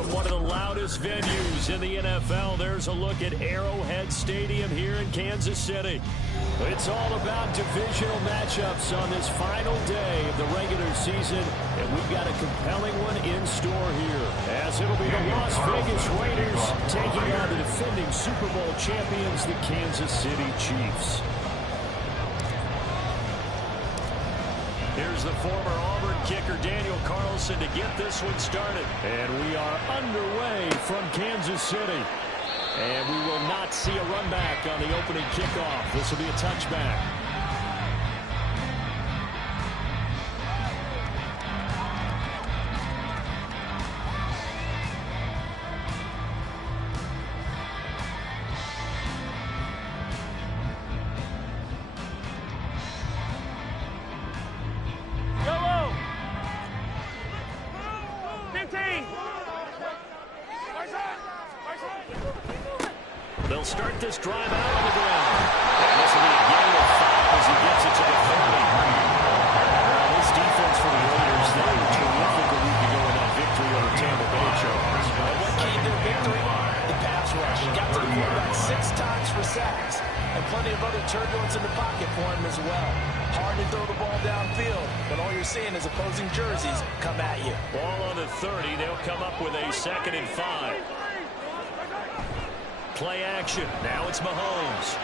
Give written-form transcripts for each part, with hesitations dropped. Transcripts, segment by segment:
from one of the loudest venues in the NFL. There's a look at Arrowhead Stadium here in Kansas City. It's all about divisional matchups on this final day of the regular season, and we've got a compelling one in store here, as it'll be the Las Vegas Raiders taking on the defending Super Bowl champions, the Kansas City Chiefs. Here's the former Auburn kicker, Daniel Carlson, to get this one started. And we are underway from Kansas City. And we will not see a run back on the opening kickoff. This will be a touchback. They'll start this drive out on the ground. And this will be a gain of 5 as he gets it to the 30. This defense for the Raiders, they were terrific a week ago in that victory over Tampa Bay, Charles. Well, what keyed their victory? The pass rush. Got to the quarterback 6 times for sacks. And plenty of other turbulence in the pocket for him as well. Hard to throw the ball downfield, but all you're seeing is opposing jerseys come at you. Ball on the 30. They'll come up with a 2nd and 5. Play action. Now it's Mahomes.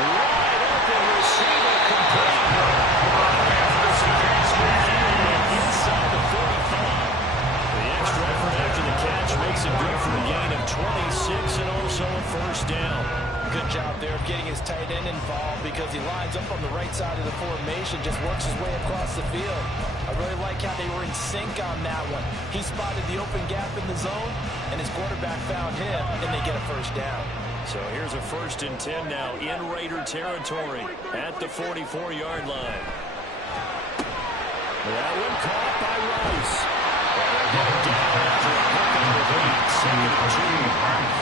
Wide open receiver complete. Inside the 45. The extra effort after the catch makes it good for a gain of 26 and also a first down. Good job there of getting his tight end involved because he lines up on the right side of the formation, just works his way across the field. I really like how they were in sync on that one. He spotted the open gap in the zone, and his quarterback found him, and they get a first down. So here's a 1st and 10 now in Raider territory at the 44-yard line. That one caught by Rice. They'll get it down after a pickup of 8, 2nd and 2.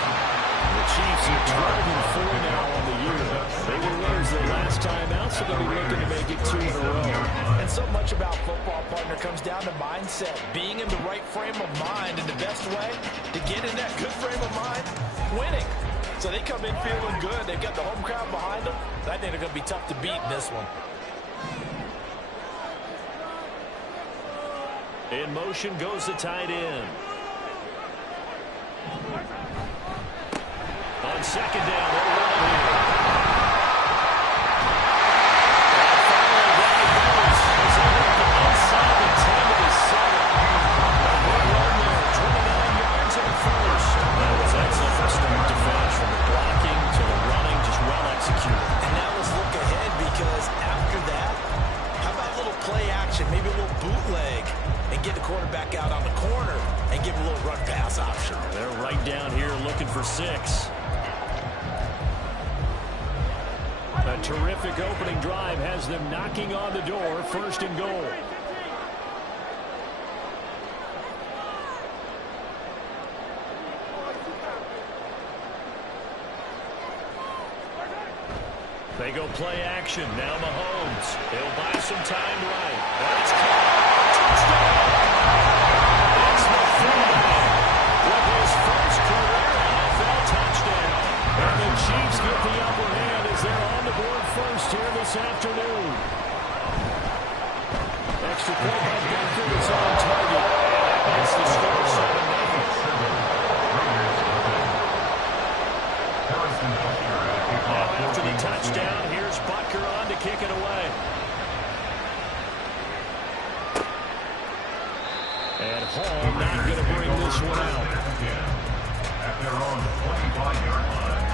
The Chiefs are 12-4 now on the year. They were winners their last time out, so they'll be looking to make it 2 in a row. And so much about football, partner, comes down to mindset. Being in the right frame of mind, and the best way to get in that good frame of mind, winning. So they come in feeling good. They've got the home crowd behind them. I think they're going to be tough to beat in this one. In motion goes the tight end. On 2nd down, they'll run it here. And finally, there he goes. As they work it inside the 10 to the 7. Good run there, 29 yards in the first. That was excellent from start to finish, from the blocking to the running, just well executed. And now let's look ahead, because after that, how about a little play action, maybe a little bootleg, and get the quarterback out on the corner and give him a little run pass option. They're right down here looking for 6. A terrific opening drive has them knocking on the door, 1st and goal. They go play action. Now Mahomes. He'll buy some time right. That's caught. Touchdown. It's the fullback with his first career NFL touchdown. And the Chiefs get the upper hand as they're on the board first here this afternoon. Extra point by Baker is on target. That's the score, 7-0. After the touchdown, here's Butker on to kick it away. And Hall not going to bring this one out. At their own 25-yard line.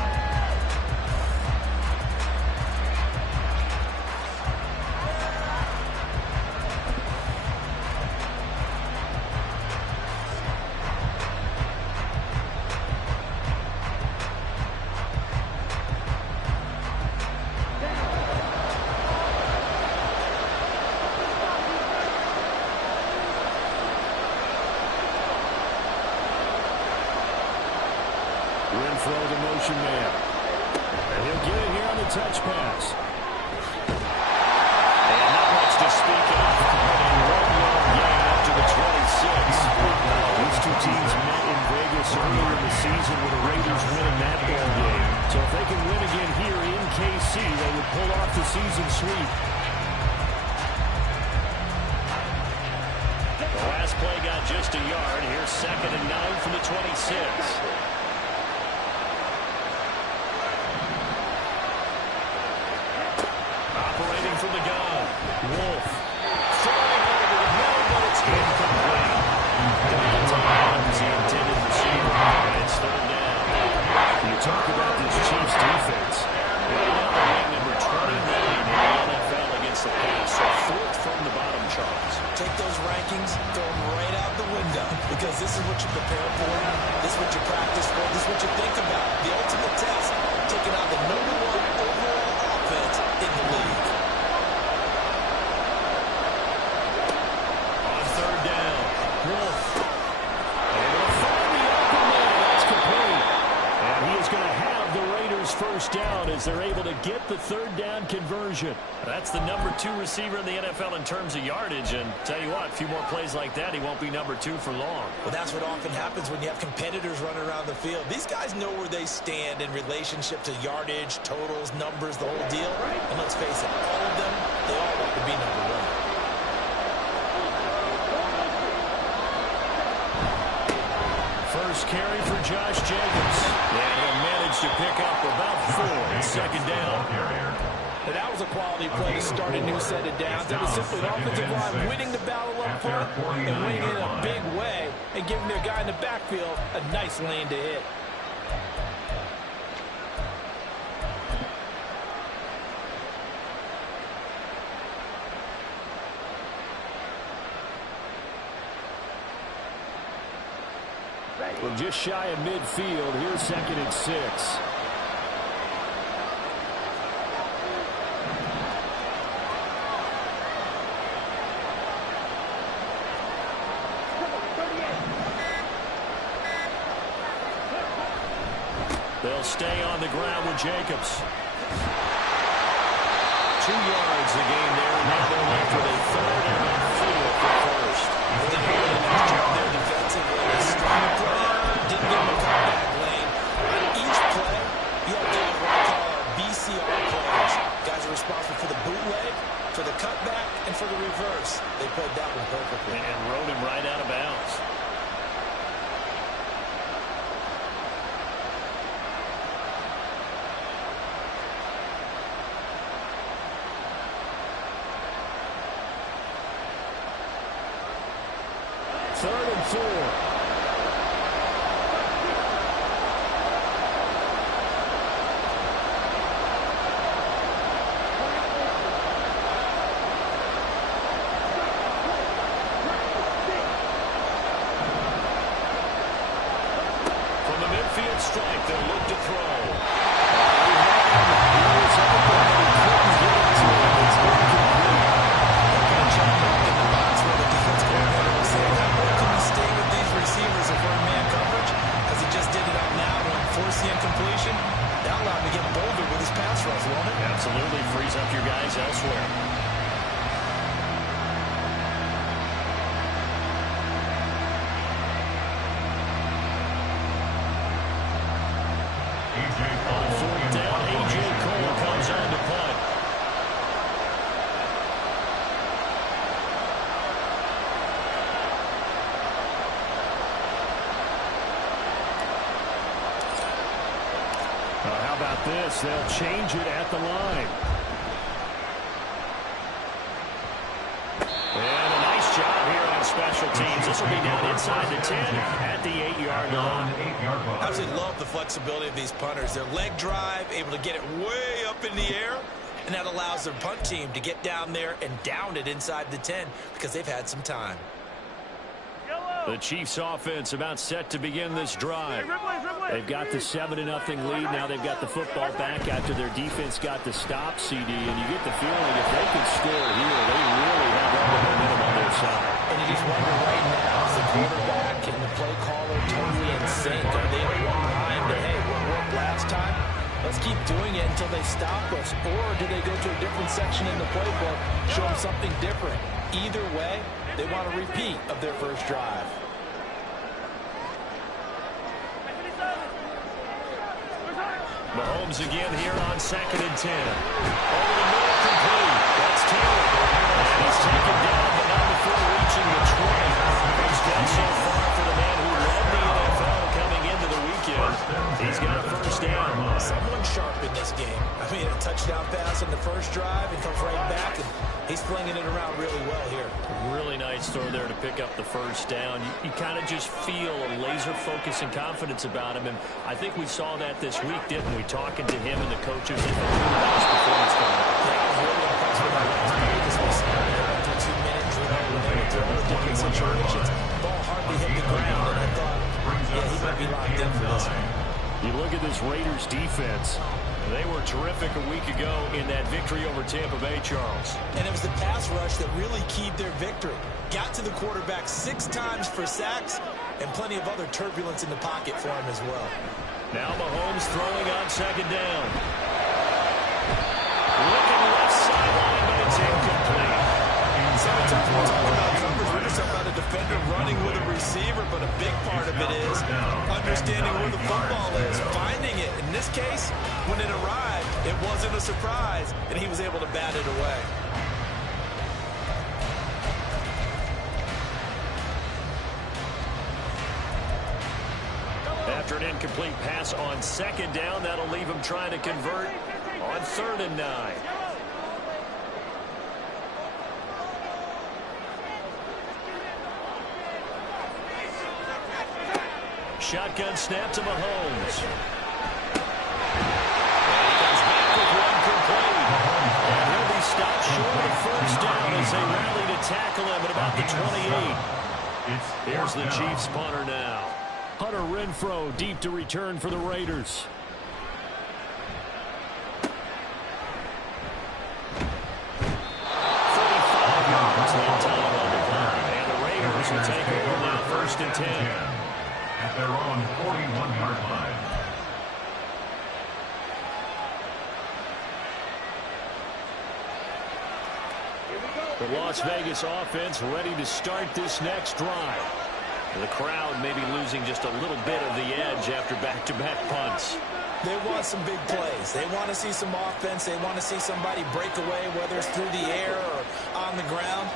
Renfro, the motion man. And he'll get it here on the touch pass. And not much to speak of. And 1 yard gain after the 26. pulled off the season sweep. The last play got just a yard. Here's 2nd and 9 from the 26. Operating from the gun. Wolf. Throwing over the middle, but it's incomplete. He's the intended receiver. And it's 3rd down. You talk about this Chiefs defense. Right now they're ranked number 29 in the NFL against the pass. So 4th from the bottom, Charles. Take those rankings, throw them right out the window, because this is what you prepare for, this is what you practice for, this is what you think about. The ultimate test, taking out the #1 overall offense in the league. On 3rd down, Wolf. Able to find the open man. That's complete. And he is going to have the Raiders' 1st down as they're able to get the 3rd down conversion. That's the number 2 receiver in the NFL in terms of yardage. And tell you what, a few more plays like that, he won't be number 2 for long. Well, that's what often happens when you have competitors running around the field. These guys know where they stand in relationship to yardage, totals, numbers, the whole deal. And let's face it, all of them, they all want to be number 1. First carry for Josh Jacobs. And he'll manage to pick up about 4 in 2nd down. And that was a quality play to start a new set of downs. It was simply an offensive line winning the battle up front and winning it in a big way and giving their guy in the backfield a nice lane to hit. From just shy of midfield, here's 2nd and 6. They'll stay on the ground with Jacobs. 2 yards the gain there, and now they're left with a 3rd and 4 for 1st. They did a nice job there defensively. They strung the play out, didn't give them a comeback lane. On each play, you have to what I call our BCR players. Guys are responsible for the bootleg, for the cutback, and for the reverse. They played that one perfectly. And rode him right out of bounds. Third and 4. From the midfield strike, they'll look to throw. He was open, and he couldn't get it to him. It's incomplete. Good job back in the box where the defense coordinator was saying, how long can we stay with these receivers if we're in man coverage? Because he just did it on that one. Force the incompletion. That allowed him to get bolder with his pass rush, won't it? Absolutely frees up your guys elsewhere. On 4th down, A.J. Cole comes on to punt. How about this? They'll change it at the line. And a nice job here on special teams. This will be down inside the 10 at the 8-yard line. I absolutely love the flexibility of these punters. Their leg drive, able to get it way up in the air, and that allows their punt team to get down there and down it inside the 10 because they've had some time. The Chiefs offense about set to begin this drive. They've got the 7-0 lead. Now they've got the football back after their defense got the stop, CD. And you get the feeling if they can score here, they really have all the momentum on their side. And you just wonder right now, is the quarterback and the play caller totally in sync? Are they in line to, hey, what worked last time? Let's keep doing it until they stop us. Or do they go to a different section in the playbook, show them something different? Either way, they want a repeat of their first drive. Mahomes again here on 2nd and 10. Over the incomplete. That's Taylor. And he's taken down, but not before reaching the 20. First down so far for the man who led the NFL coming into the weekend. He's got a first down. Someone sharp in this game. I mean, a touchdown pass on the first drive and comes right back, and he's flinging it around really well here. Really nice throw there to pick up the first down. You kind of just feel a laser focus and confidence about him, and I think we saw that this week, didn't we? Talking to him and the coaches and the performance coming out. Yeah, I was really impressed with that last play this was after 2 minutes, when they were throwing different situations. Ball hardly hit the ground, and I thought, yeah, he might be locked in for this one. You look at this Raiders defense. They were terrific a week ago in that victory over Tampa Bay, Charles. And it was the pass rush that really keyed their victory. Got to the quarterback 6 times for sacks and plenty of other turbulence in the pocket for him as well. Now Mahomes throwing on second down. Looking left sideline, but it's incomplete. Sometimes we're talking about coverage. We're just talking about a defender running with a receiver, but a big part of it is understanding where the football is, finding it. In this case, when it arrived, it wasn't a surprise, and he was able to bat it away. After an incomplete pass on second down, that'll leave him trying to convert on 3rd and 9. Shotgun snap to Mahomes. And he comes back with one complete. And he'll be stopped short of first down as they rally to tackle him at about the 28. Here's the Chiefs punter now. Hunter Renfrow deep to return for the Raiders. And the Raiders will take over now, 1st and 10. At their own 41-yard line. The Las Vegas offense ready to start this next drive. The crowd maybe losing just a little bit of the edge after back-to-back punts. They want some big plays. They want to see some offense. They want to see somebody break away, whether it's through the air or on the ground.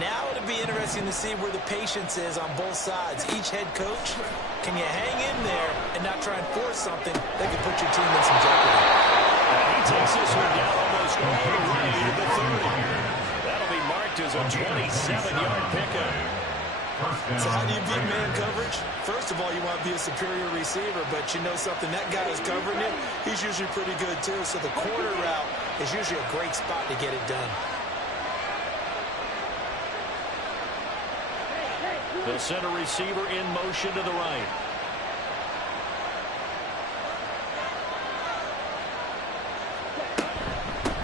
Now it'll be interesting to see where the patience is on both sides. Each head coach, can you hang in there and not try and force something that can put your team in some jeopardy? And he takes this one down almost all the way to the 30. That'll be marked as a 27-yard pickup. So how do you beat man coverage? First of all, you want to be a superior receiver, but you know something, that guy is covering it. He's usually pretty good too, so the corner route is usually a great spot to get it done. They'll send a receiver in motion to the right.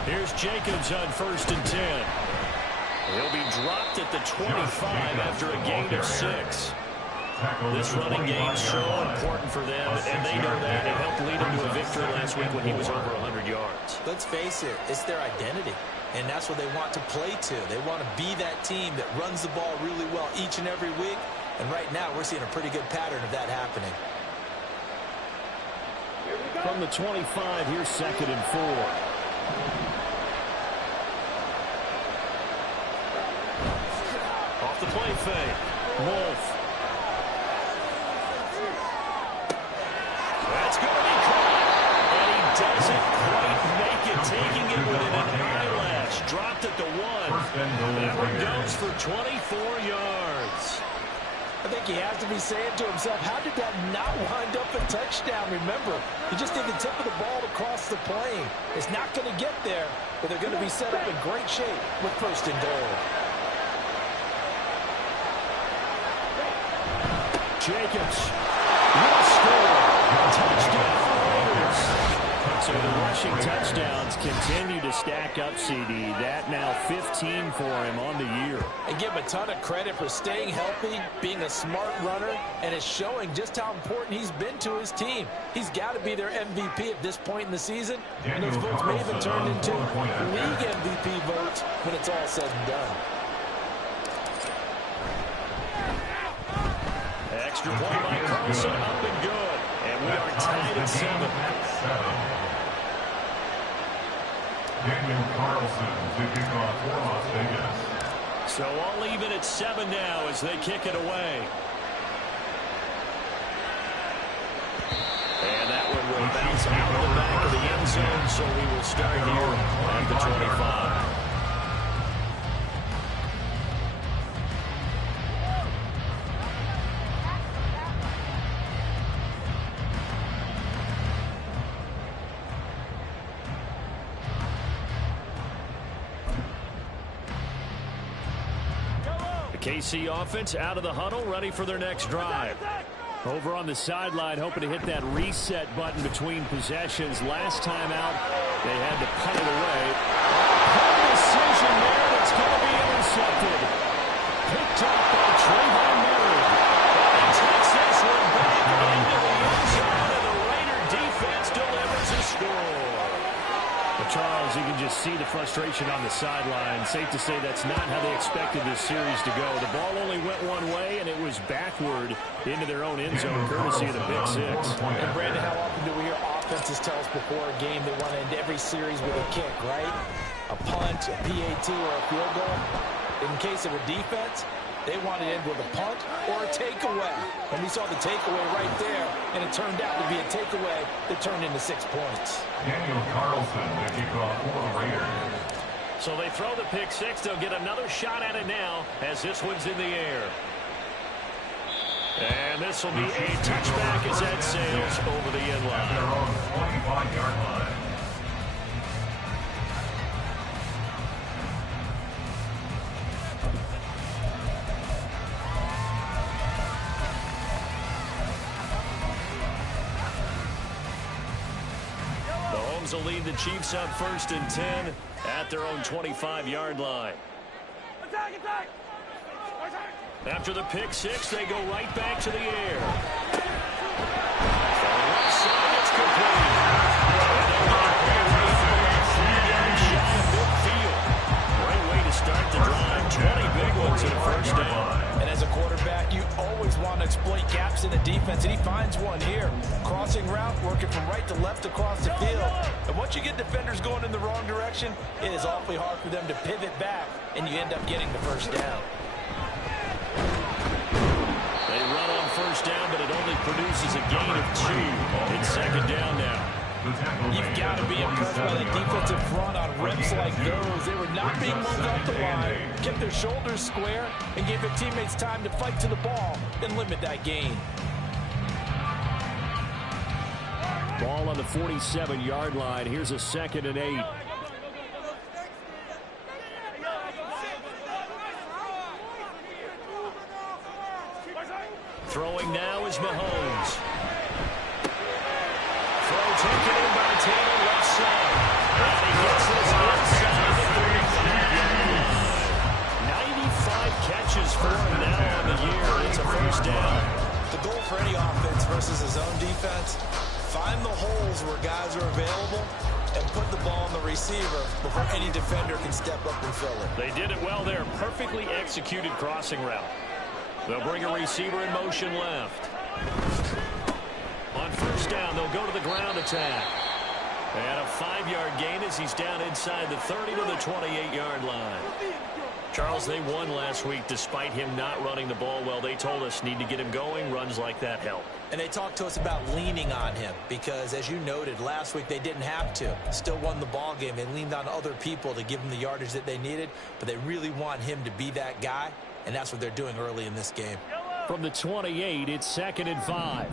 Here's Jacobs on 1st and 10. He'll be dropped at the 25 after a gain of 6. This running game is so important for them, and they know that. It helped lead them to a victory last week when he was over 100 yards. Let's face it, it's their identity, and that's what they want to play to. They want to be that team that runs the ball really well each and every week, and right now we're seeing a pretty good pattern of that happening. From the 25, here's 2nd and 4. Off the play fake. Wolf. That's going to be caught. And he doesn't quite make it, taking it within an eyelash. Dropped at the 1. That one goes for 24 yards. I think he has to be saying to himself, how did that not wind up a touchdown? Remember, he just did the tip of the ball across the plane. It's not going to get there, but they're going to be set up in great shape with 1st and goal. Jacobs will score. Touchdown Raiders. So the rushing touchdowns continue to stack up, CD. That now 15 for him on the year. And give him a ton of credit for staying healthy, being a smart runner, and it's showing just how important he's been to his team. He's got to be their MVP at this point in the season, and those votes may even turn into league MVP votes when it's all said and done. Extra point by Carlson, up and good. And we are tied at 7. Daniel Carlson to kick off for Las Vegas. So all even at 7 now as they kick it away. And that one will bounce out of the back of the end zone, so we will start here at the 25. KC offense out of the huddle, ready for their next drive. Over on the sideline, hoping to hit that reset button between possessions. Last time out, they had to punt it away. Poor decision there, that's going to be intercepted. Picked up by Trayvon Merritt. And he takes this one back into the end zone, and the Raider defense delivers a score. Charles, you can just see the frustration on the sideline. Safe to say that's not how they expected this series to go. The ball only went one way, and it was backward into their own end zone, courtesy of the pick six. And Brandon, how often do we hear offenses tell us before a game they want to end every series with a kick, right? A punt, a PAT, or a field goal. In case of a defense, they want to end with a punt or a takeaway. And we saw the takeaway right there, and it turned out to be a takeaway that turned into 6 points. Daniel Carlson to kick off for the Raiders. So they throw the pick six. They'll get another shot at it now as this one's in the air. And this will be a touchback as that sails over the end line. Their own 25-yard line. Will lead the Chiefs up 1st and 10 at their own 25-yard line. After the pick six, they go right back to the air. The left side, it's complete. Great way to start the drive. 20 big ones and a first down. And as a quarterback, you always want to exploit gaps in the defense, and he finds one here. Crossing route, working from right to left across the field. And once you get defenders going in the wrong direction, it is awfully hard for them to pivot back, and you end up getting the first down. They run on first down, but it only produces a gain of 2. It's second down now. You've got to be impressed by the defensive front on reps like those. They were not being moved off the line, kept their shoulders square, and gave their teammates time to fight to the ball and limit that gain. Ball on the 47-yard line. Here's a 2nd and 8. Throwing now is Mahomes. Throw taken in by Taylor left side. And he gets this inside the 35 catches for him now on the year. It's a first down. The goal for any offense versus his own defense, find the holes where guys are available and put the ball on the receiver before any defender can step up and fill it. They did it well there. Perfectly executed crossing route. They'll bring a receiver in motion left. On first down, they'll go to the ground attack. And a 5-yard gain as he's down inside the 30 to the 28-yard line. Charles, they won last week despite him not running the ball well. They told us need to get him going. Runs like that help. And they talked to us about leaning on him because, as you noted, last week they didn't have to. Still won the ball game. They leaned on other people to give them the yardage that they needed, but they really want him to be that guy, and that's what they're doing early in this game. From the 28, it's 2nd and 5.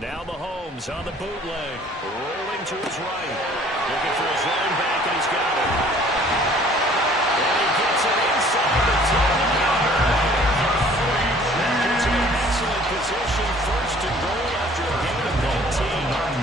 Now Mahomes on the bootleg, rolling to his right, looking for his running back, and he's got it. And he gets it inside the 10. Gets in an excellent position, 1st and goal after a gain of 19.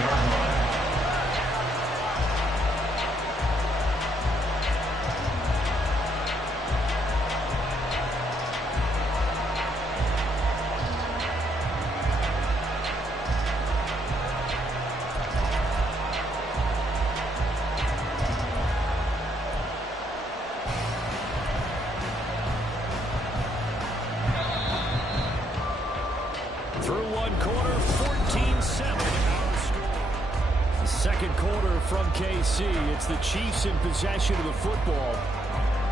second quarter from KC. It's the Chiefs in possession of the football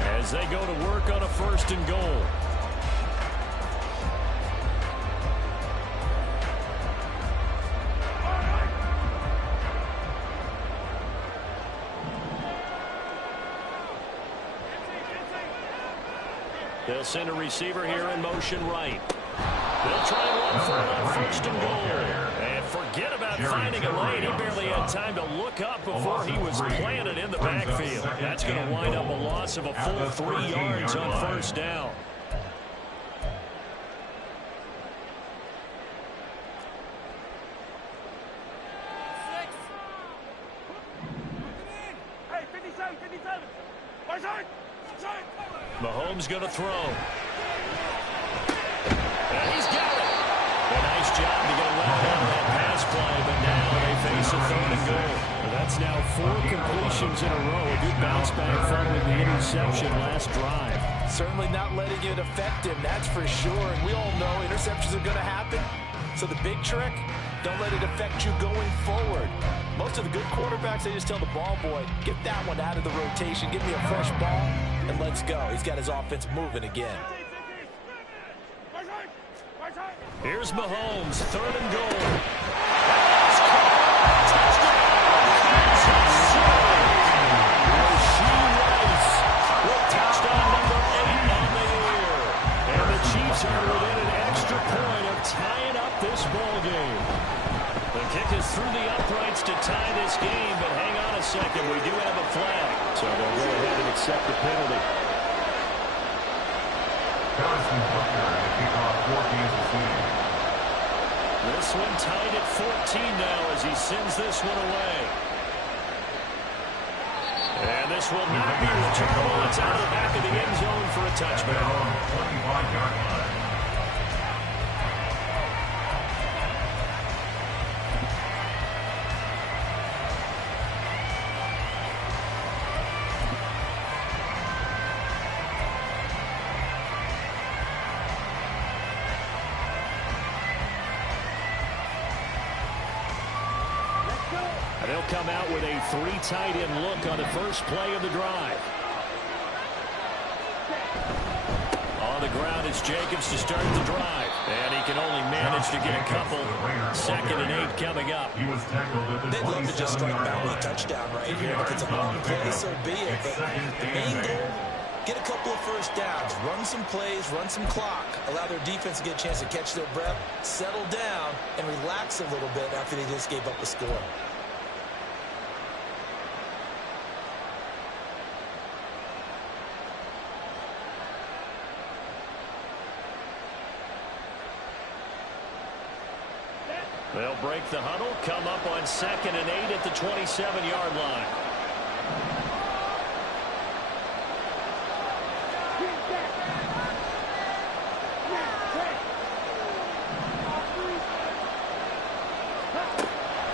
as they go to work on a 1st and goal. They'll send a receiver here in motion right. They'll try and run for it on 1st and goal. And forget about finding a lane. He barely had time to look up before he was planted in the backfield. That's going to wind up a loss of a full 3 yards on 1st down. Mahomes going to throw. And he's got it. A nice job to get a left out of that pass play, but now they face a 3rd and goal. That's now 4 completions in a row. A good bounce back following the interception last drive. Certainly not letting it affect him, that's for sure. And we all know interceptions are going to happen. So the big trick, don't let it affect you going forward. Most of the good quarterbacks, they just tell the ball boy, get that one out of the rotation, give me a fresh ball, and let's go. He's got his offense moving again. Here's Mahomes, 3rd and goal. Touchdown number 8 on the year. And the Chiefs are within an extra point of tying up this ball game. The kick is through the uprights to tie this game, but hang on a second, we do have a flag. So they'll go ahead and accept the penalty. This one tied at 14 now as he sends this one away. And this will not be returnable. It's out of the back of the end zone for a touchback. They'll come out with a 3 tight end look on the first play of the drive. On the ground is Jacobs to start the drive. And he can only manage to get a couple. 2nd and 8 coming up. They'd love to just strike out with a touchdown right here. If it's a long play, so be it. But the main goal, get a couple of first downs. Run some plays, run some clock. Allow their defense to get a chance to catch their breath, settle down, and relax a little bit after they just gave up a score. They'll break the huddle, come up on 2nd and 8 at the 27-yard line.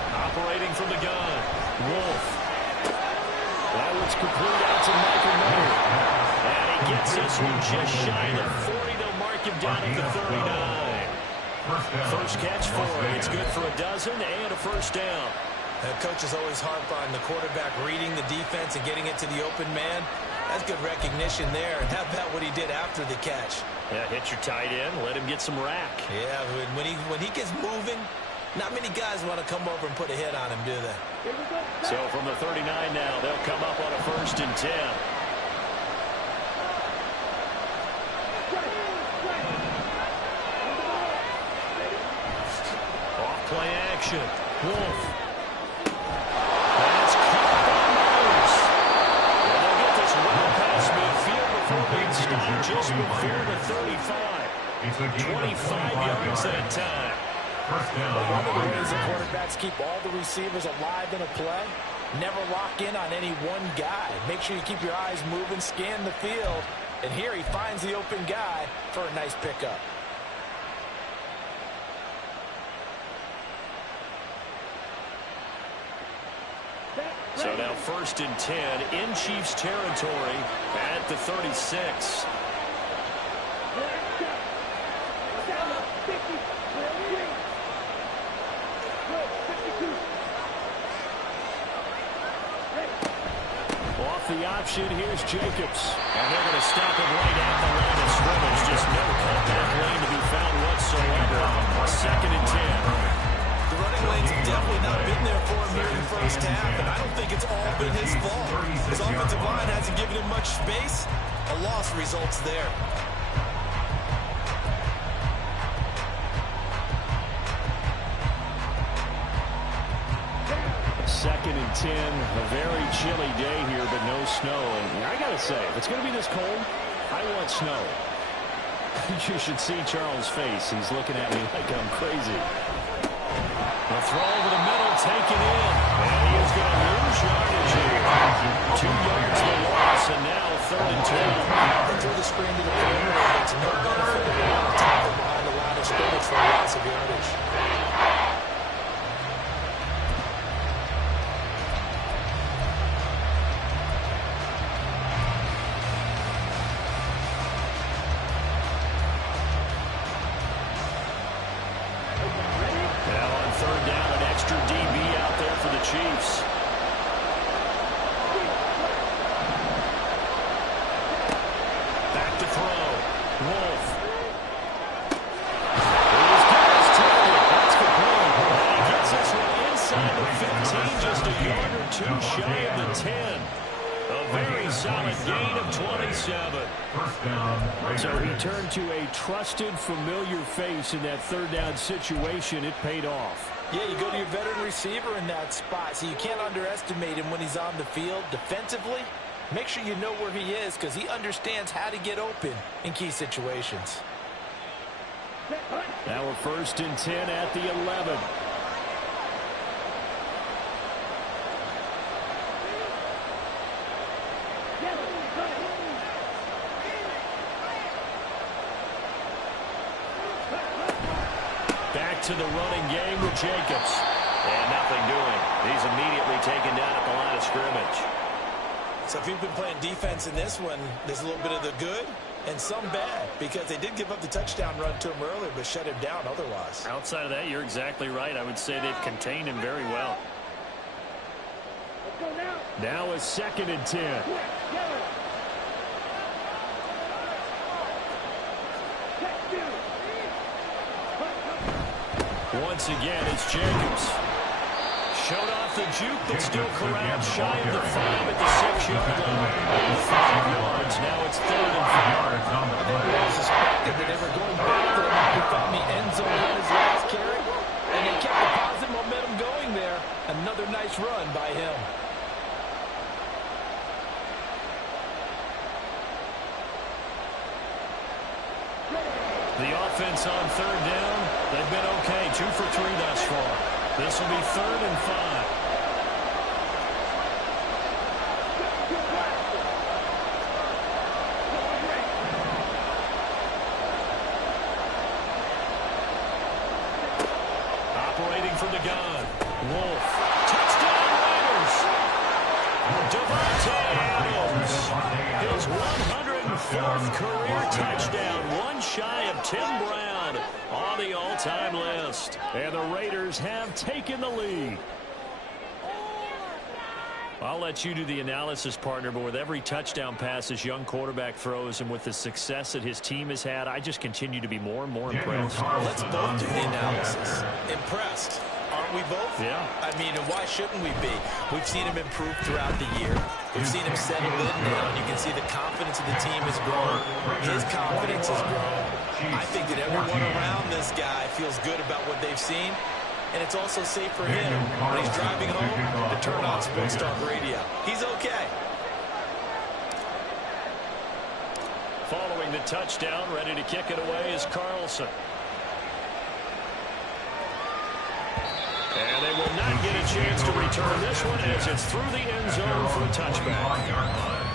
Operating from the gun, Wolf. That one's complete out to Michael Miller. And he gets this one just shy of 40. They'll mark him down at the 39. First catch for him. It's good for a dozen and a first down. Coaches always harp on the quarterback reading the defense and getting it to the open man. That's good recognition there. And how about what he did after the catch? Yeah, hit your tight end, let him get some rack. Yeah, when he gets moving, not many guys want to come over and put a hit on him, do they? So from the 39 now, they'll come up on a 1st and 10. Play action. Wolf. That's caught by Myers. And they'll get this well past midfield before being stopped just before the 35. 25 yards that time. One of the ways the quarterbacks keep all the receivers alive in a play, never lock in on any one guy. Make sure you keep your eyes moving, scan the field. And here he finds the open guy for a nice pickup. So now 1st and 10 in Chiefs territory at the 36. the option. Here's Jacobs. And they're going to stop him right at the line of scrimmage. Just no cutback lane to be found whatsoever. 2nd and 10. The running lanes have definitely not been there for him here in the first half, and I don't think it's all been his fault. His offensive line hasn't given him much space. A loss results there. 2nd and 10. A very chilly day here, but no snow. And I got to say, if it's going to be this cold, I want snow. You should see Charles' face. He's looking at me like I'm crazy. The throw over the middle, taken in. And he is going to lose yardage here. 2 yards the loss, and now 3rd and 10. They threw the screen to the perimeter, but to no benefit of one tackle behind the line of scrimmage for a loss of yardage. Chiefs. Back to throw. Wolf. He's got his target. That's complete. And he gets this one inside the 15, just a yard or 2 shy of the 10. A very solid gain of 27. So he turned to a trusted, familiar face in that 3rd down situation. It paid off. Yeah, you go to your veteran receiver in that spot, so you can't underestimate him when he's on the field. Defensively, make sure you know where he is because he understands how to get open in key situations. Now we're 1st and 10 at the 11. Back to the running game with Jacobs. And nothing doing. He's immediately taken down at the line of scrimmage. So if you've been playing defense in this one, there's a little bit of the good and some bad because they did give up the touchdown run to him earlier but shut him down otherwise. Outside of that, you're exactly right. I would say they've contained him very well. Now a 2nd and 10. Once again, it's Jacobs. Showed off the juke, but still corralled shy of the 5 at the 6-yard line. 5 yards. Now it's 3rd and 5. I think we all suspected that they were going back to him after found the end zone on his last carry, and they kept the positive momentum going there. Another nice run by him. The offense on 3rd down, they've been okay. 2 for 3 thus far. This will be 3rd and 5. Operating from the gun. Wolf. Touchdown Raiders. Devontae Adams. His 104th career touchdown. One shy of Tim Brown on the all-time list. And the Raiders have taken the lead. I'll let you do the analysis, partner, but with every touchdown pass this young quarterback throws and with the success that his team has had, I just continue to be more and more impressed. Let's both do the analysis. Impressed. Aren't we both? Yeah. I mean, and why shouldn't we be? We've seen him improve throughout the year. We've seen him settle in now, and you can see the confidence of the team has grown. His confidence has grown. I think that everyone around this guy feels good about what they've seen, and it's also safe for him when he's driving home to turn on Sports Talk Radio. He's okay. Following the touchdown, ready to kick it away is Carlson. And they will not get a chance to return this one as it's through the end zone for a touchback.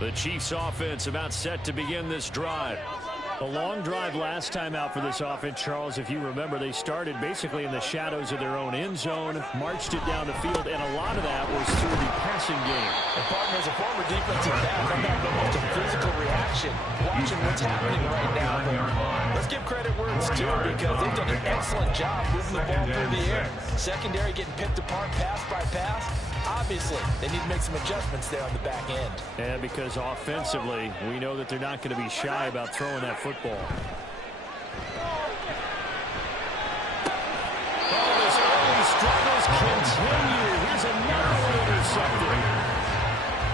The Chiefs offense about set to begin this drive. A long drive last time out for this offense, Charles. If you remember, they started basically in the shadows of their own end zone, marched it down the field, and a lot of that was through the passing game. And partner, as a former defensive back, I'm having almost a physical reaction watching what's happening right now. But let's give credit where it's due because they've done an excellent job moving the ball through the air. Secondary getting picked apart pass by pass. Obviously, they need to make some adjustments there on the back end. And because offensively, we know that they're not going to be shy about throwing that football. Oh, his early struggles continue. Here's another intercepted.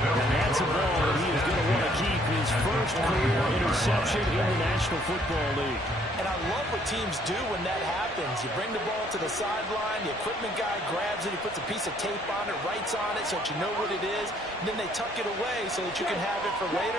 And that's a ball that he is going to want to keep, his first career interception in the National Football League. And I love what teams do when that happens. You bring the ball to the sideline, the equipment guy grabs it, he puts a piece of tape on it, writes on it so that you know what it is, and then they tuck it away so that you can have it for later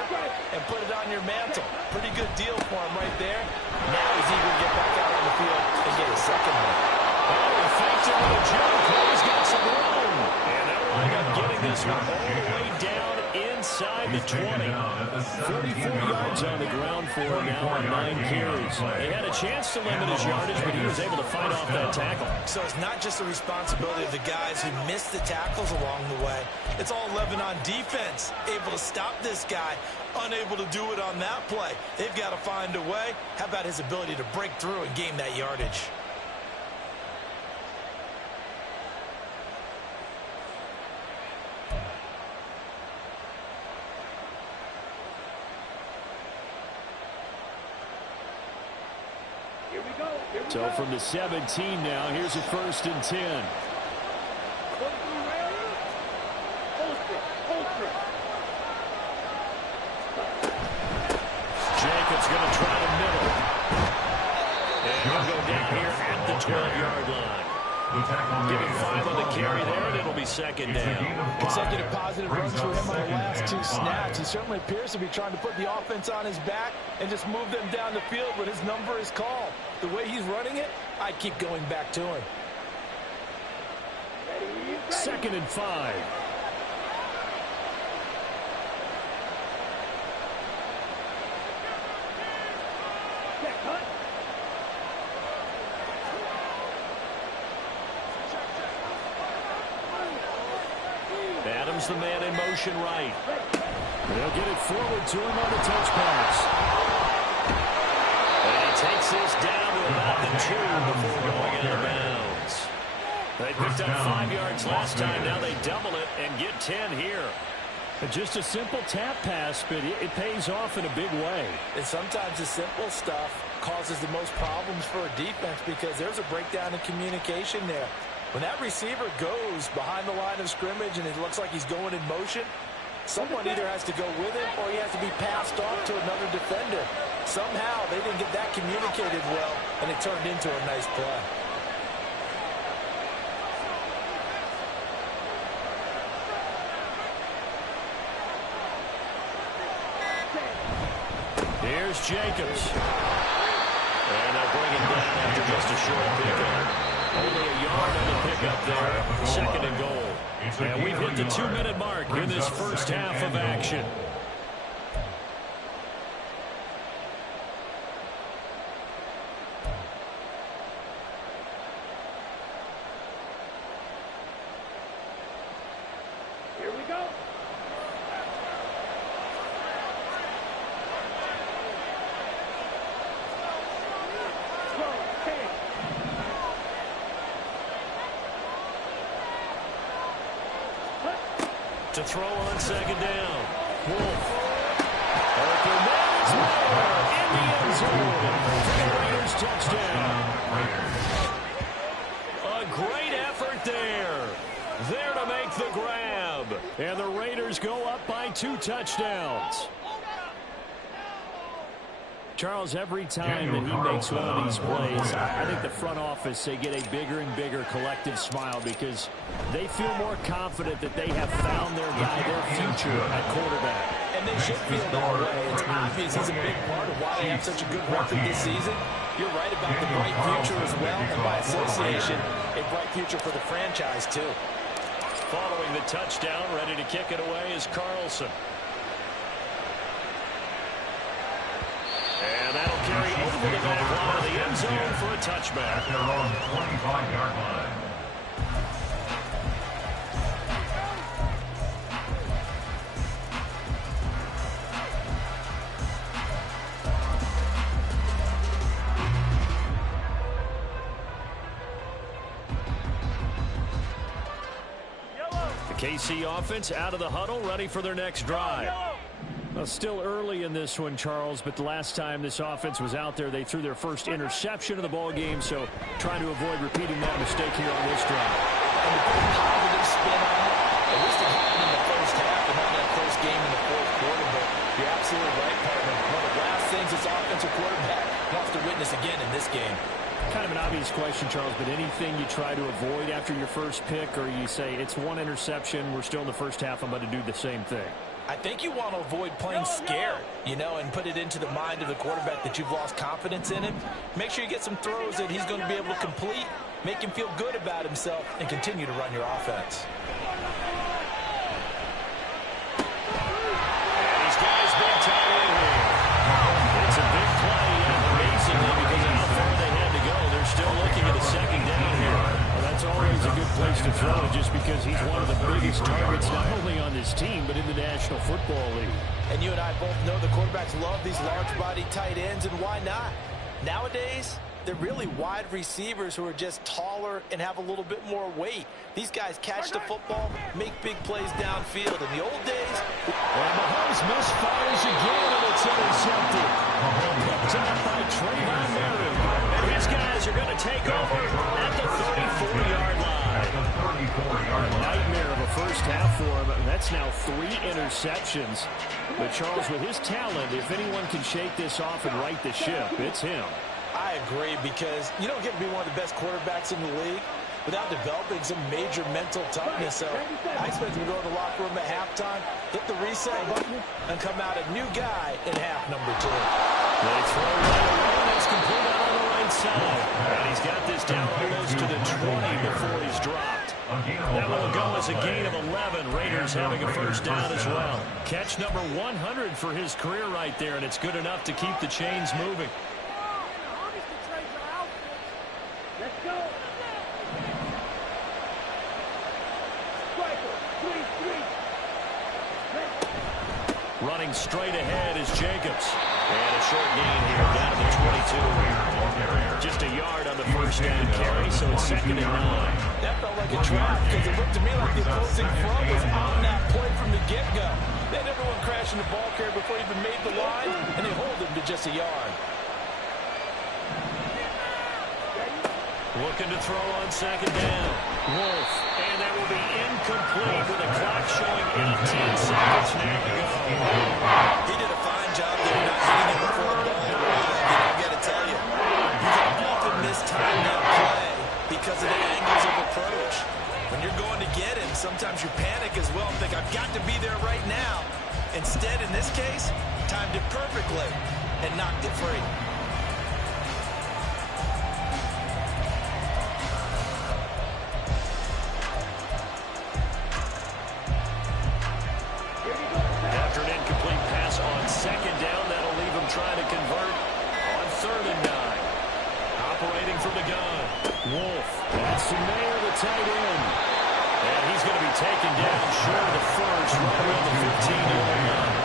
and put it on your mantle. Pretty good deal for him right there. Now he's eager to get back out on the field and get his second one. Oh, he faked it with a jump. He's got some room. And they'll wind up getting this one all the way down inside the 20. 44 yards on the ground for him now on 9 carries. They had a chance to limit his yardage, but he was able to fight off that tackle. So it's not just the responsibility of the guys who missed the tackles along the way. It's all 11 on defense, able to stop this guy, unable to do it on that play. They've got to find a way. How about his ability to break through and gain that yardage? So from the 17 now, here's a 1st and 10. Jacobs going to try the middle. And he'll go down here at the 12-yard line. Give him 5 on the carry there, and it'll be 2nd down. Consecutive positive runs for him on the last 2 snaps. He certainly appears to be trying to put the offense on his back and just move them down the field when his number is called. The way he's running it, I keep going back to him. 2nd and 5. Adams the man in motion right. They'll get it forward to him on the touch pass. And he takes this down to about the 2 before going out of bounds. They picked up 5 yards last time. Now they double it and get 10 here. Just a simple tap pass, but it pays off in a big way. And sometimes the simple stuff causes the most problems for a defense because there's a breakdown in communication there. When that receiver goes behind the line of scrimmage and it looks like he's going in motion, someone either has to go with him or he has to be passed off to another defender. Somehow they didn't get that communicated well, and it turned into a nice play. Here's Jacobs. And they'll bring him down after just a short pickup. Only a yard on the pickup there. 2nd and goal. And we've hit the 2-minute mark in this first half of action. Here we go. To throw on 2nd down. Wolf. Open man's there in the end zone. For the Raiders touchdown. A great effort there. There to make the grab. And the Raiders go up by 2 touchdowns. Charles, every time that he makes one of these plays, I think the front office, they get a bigger and bigger collective smile because they feel more confident that they have found their guy, their future at quarterback. And they should feel that way. It's obvious he's a big part of why they have such a good record this season. You're right about the bright future as well, and by association, a bright future for the franchise too. Following the touchdown, ready to kick it away is Carlson. And that'll carry over the back line of the end zone for a touchback. At their own 25-yard line. KC offense out of the huddle, ready for their next drive. Well, still early in this one, Charles, but the last time this offense was out there, they threw their first interception of the ball game, so trying to avoid repeating that mistake here on this drive. And to put a positive spin on it, at least it happened in the first half and not that close game in the fourth quarter, but you're absolutely right, partner. One of the last things this offensive quarterback wants to witness again in this game. Kind of an obvious question, Charles, but anything you try to avoid after your first pick, or you say it's one interception, we're still in the first half, I'm about to do the same thing? I think you want to avoid playing scared, you know, and put it into the mind of the quarterback that you've lost confidence in him. Make sure you get some throws that he's going to be able to complete, make him feel good about himself, and continue to run your offense. And he's got his big tight end here. It's a big play, and amazingly, because of how far they had to go, they're still looking at a second down here. Well, that's always a good place to throw it, just because he's one of the biggest targets, not only on this team, but in the National Football League. And you and I both know the quarterbacks love these large-body tight ends, and why not? Nowadays, they're really wide receivers who are just taller and have a little bit more weight. These guys catch the football, make big plays downfield. In the old days... And Mahomes misfires again, and it's intercepted. Picked up by Trayvon Merritt. And his guys are going to take over at the 34-yard line. A nightmare of a first half for him. That's now 3 interceptions. But Charles, with his talent, if anyone can shake this off and right the ship, it's him. I agree, because you don't get to be one of the best quarterbacks in the league without developing some major mental toughness. So I expect him to go in the locker room at halftime, hit the reset button, and come out a new guy in half number 2. They throw right away. That's complete out on the right side. And he's got this down almost to the 20 before he's dropped. That will go as a gain of 11. Raiders having a first down as well. Catch number 100 for his career right there, and it's good enough to keep the chains moving. Running straight ahead is Jacobs. And a short gain here down to the 22. Just a yard on the first down carry, so it's 2nd and 9. That felt like a trap, because it looked to me like the opposing front was on that play from the get-go. They had everyone crashing the ball carrier before he even made the line, and they hold him to just a yard. Looking to throw on 2nd down. Wolf. And that will be incomplete with the clock showing 18 seconds now to go. He did a fine job there, not hitting it before the ball. I got to tell you, you can often mistime that play because of the angles of approach. When you're going to get him, sometimes you panic as well and think, I've got to be there right now. Instead, in this case, timed it perfectly and knocked it free. After an incomplete pass on 2nd down, that'll leave him trying to convert on 3rd and 9. Operating from the gun. Wolf. That's Mayer, the tight end. And he's going to be taken down short of the first, right around the 15-yard line.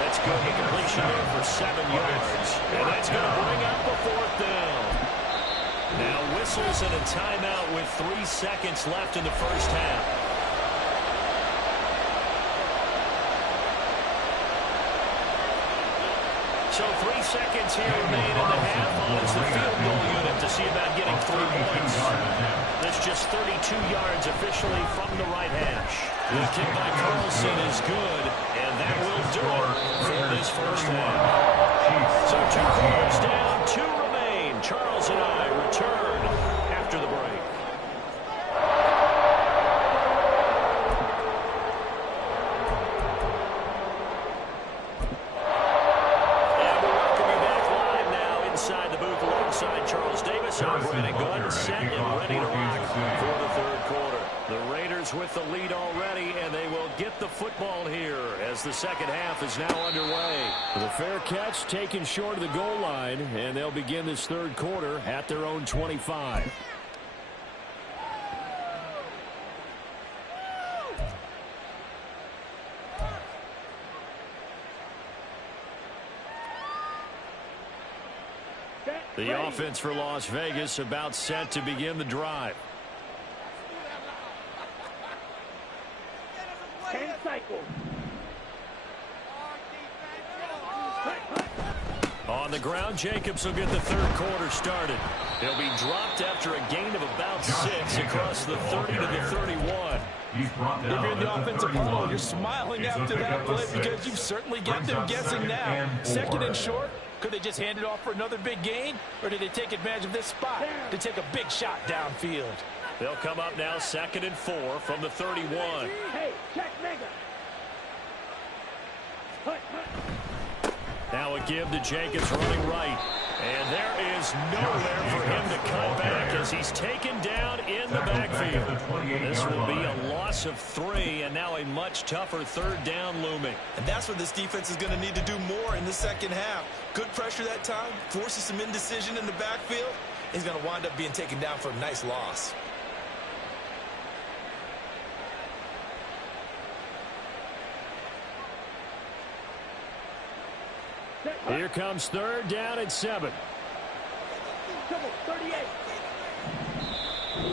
That's good. The completion there for 7 yards. And that's going to bring up the 4th down. Now whistles and a timeout with 3 seconds left in the first half. So 3 seconds here remain in the half. It's the field goal unit to see about getting 3 points. That's just 32 yards officially from the right hash. The kick by Carlson is good, and that will do it for this first half. So 2 quarters down, 2 remain. Charles and I return after the break. Inside the booth alongside Charles Davis. I'm Brandon Glenn, set and ready to rock for the 3rd quarter. The Raiders Raiders with the lead already, and they will get the football here as the second half is now underway. The fair catch taken short of the goal line, and they'll begin this third quarter at their own 25. The offense for Las Vegas about set to begin the drive. 10 cycles. On the ground, Jacobs will get the third quarter started. He'll be dropped after a gain of about 6 across the 30 to the 31. If you're in the offensive huddle, you're smiling after that play because you've certainly got them guessing now. Second and short. Could they just hand it off for another big gain? Or did they take advantage of this spot to take a big shot downfield? They'll come up now 2nd and 4 from the 31. Hey, check mega. Now a give to Jacobs running right. And there is nowhere for him to cut back as he's taken down in the backfield. This will be a loss of 3 and now a much tougher third down looming. And that's what this defense is going to need to do more in the second half. Good pressure that time, forces some indecision in the backfield. He's going to wind up being taken down for a nice loss. Here comes third down and 7. 38.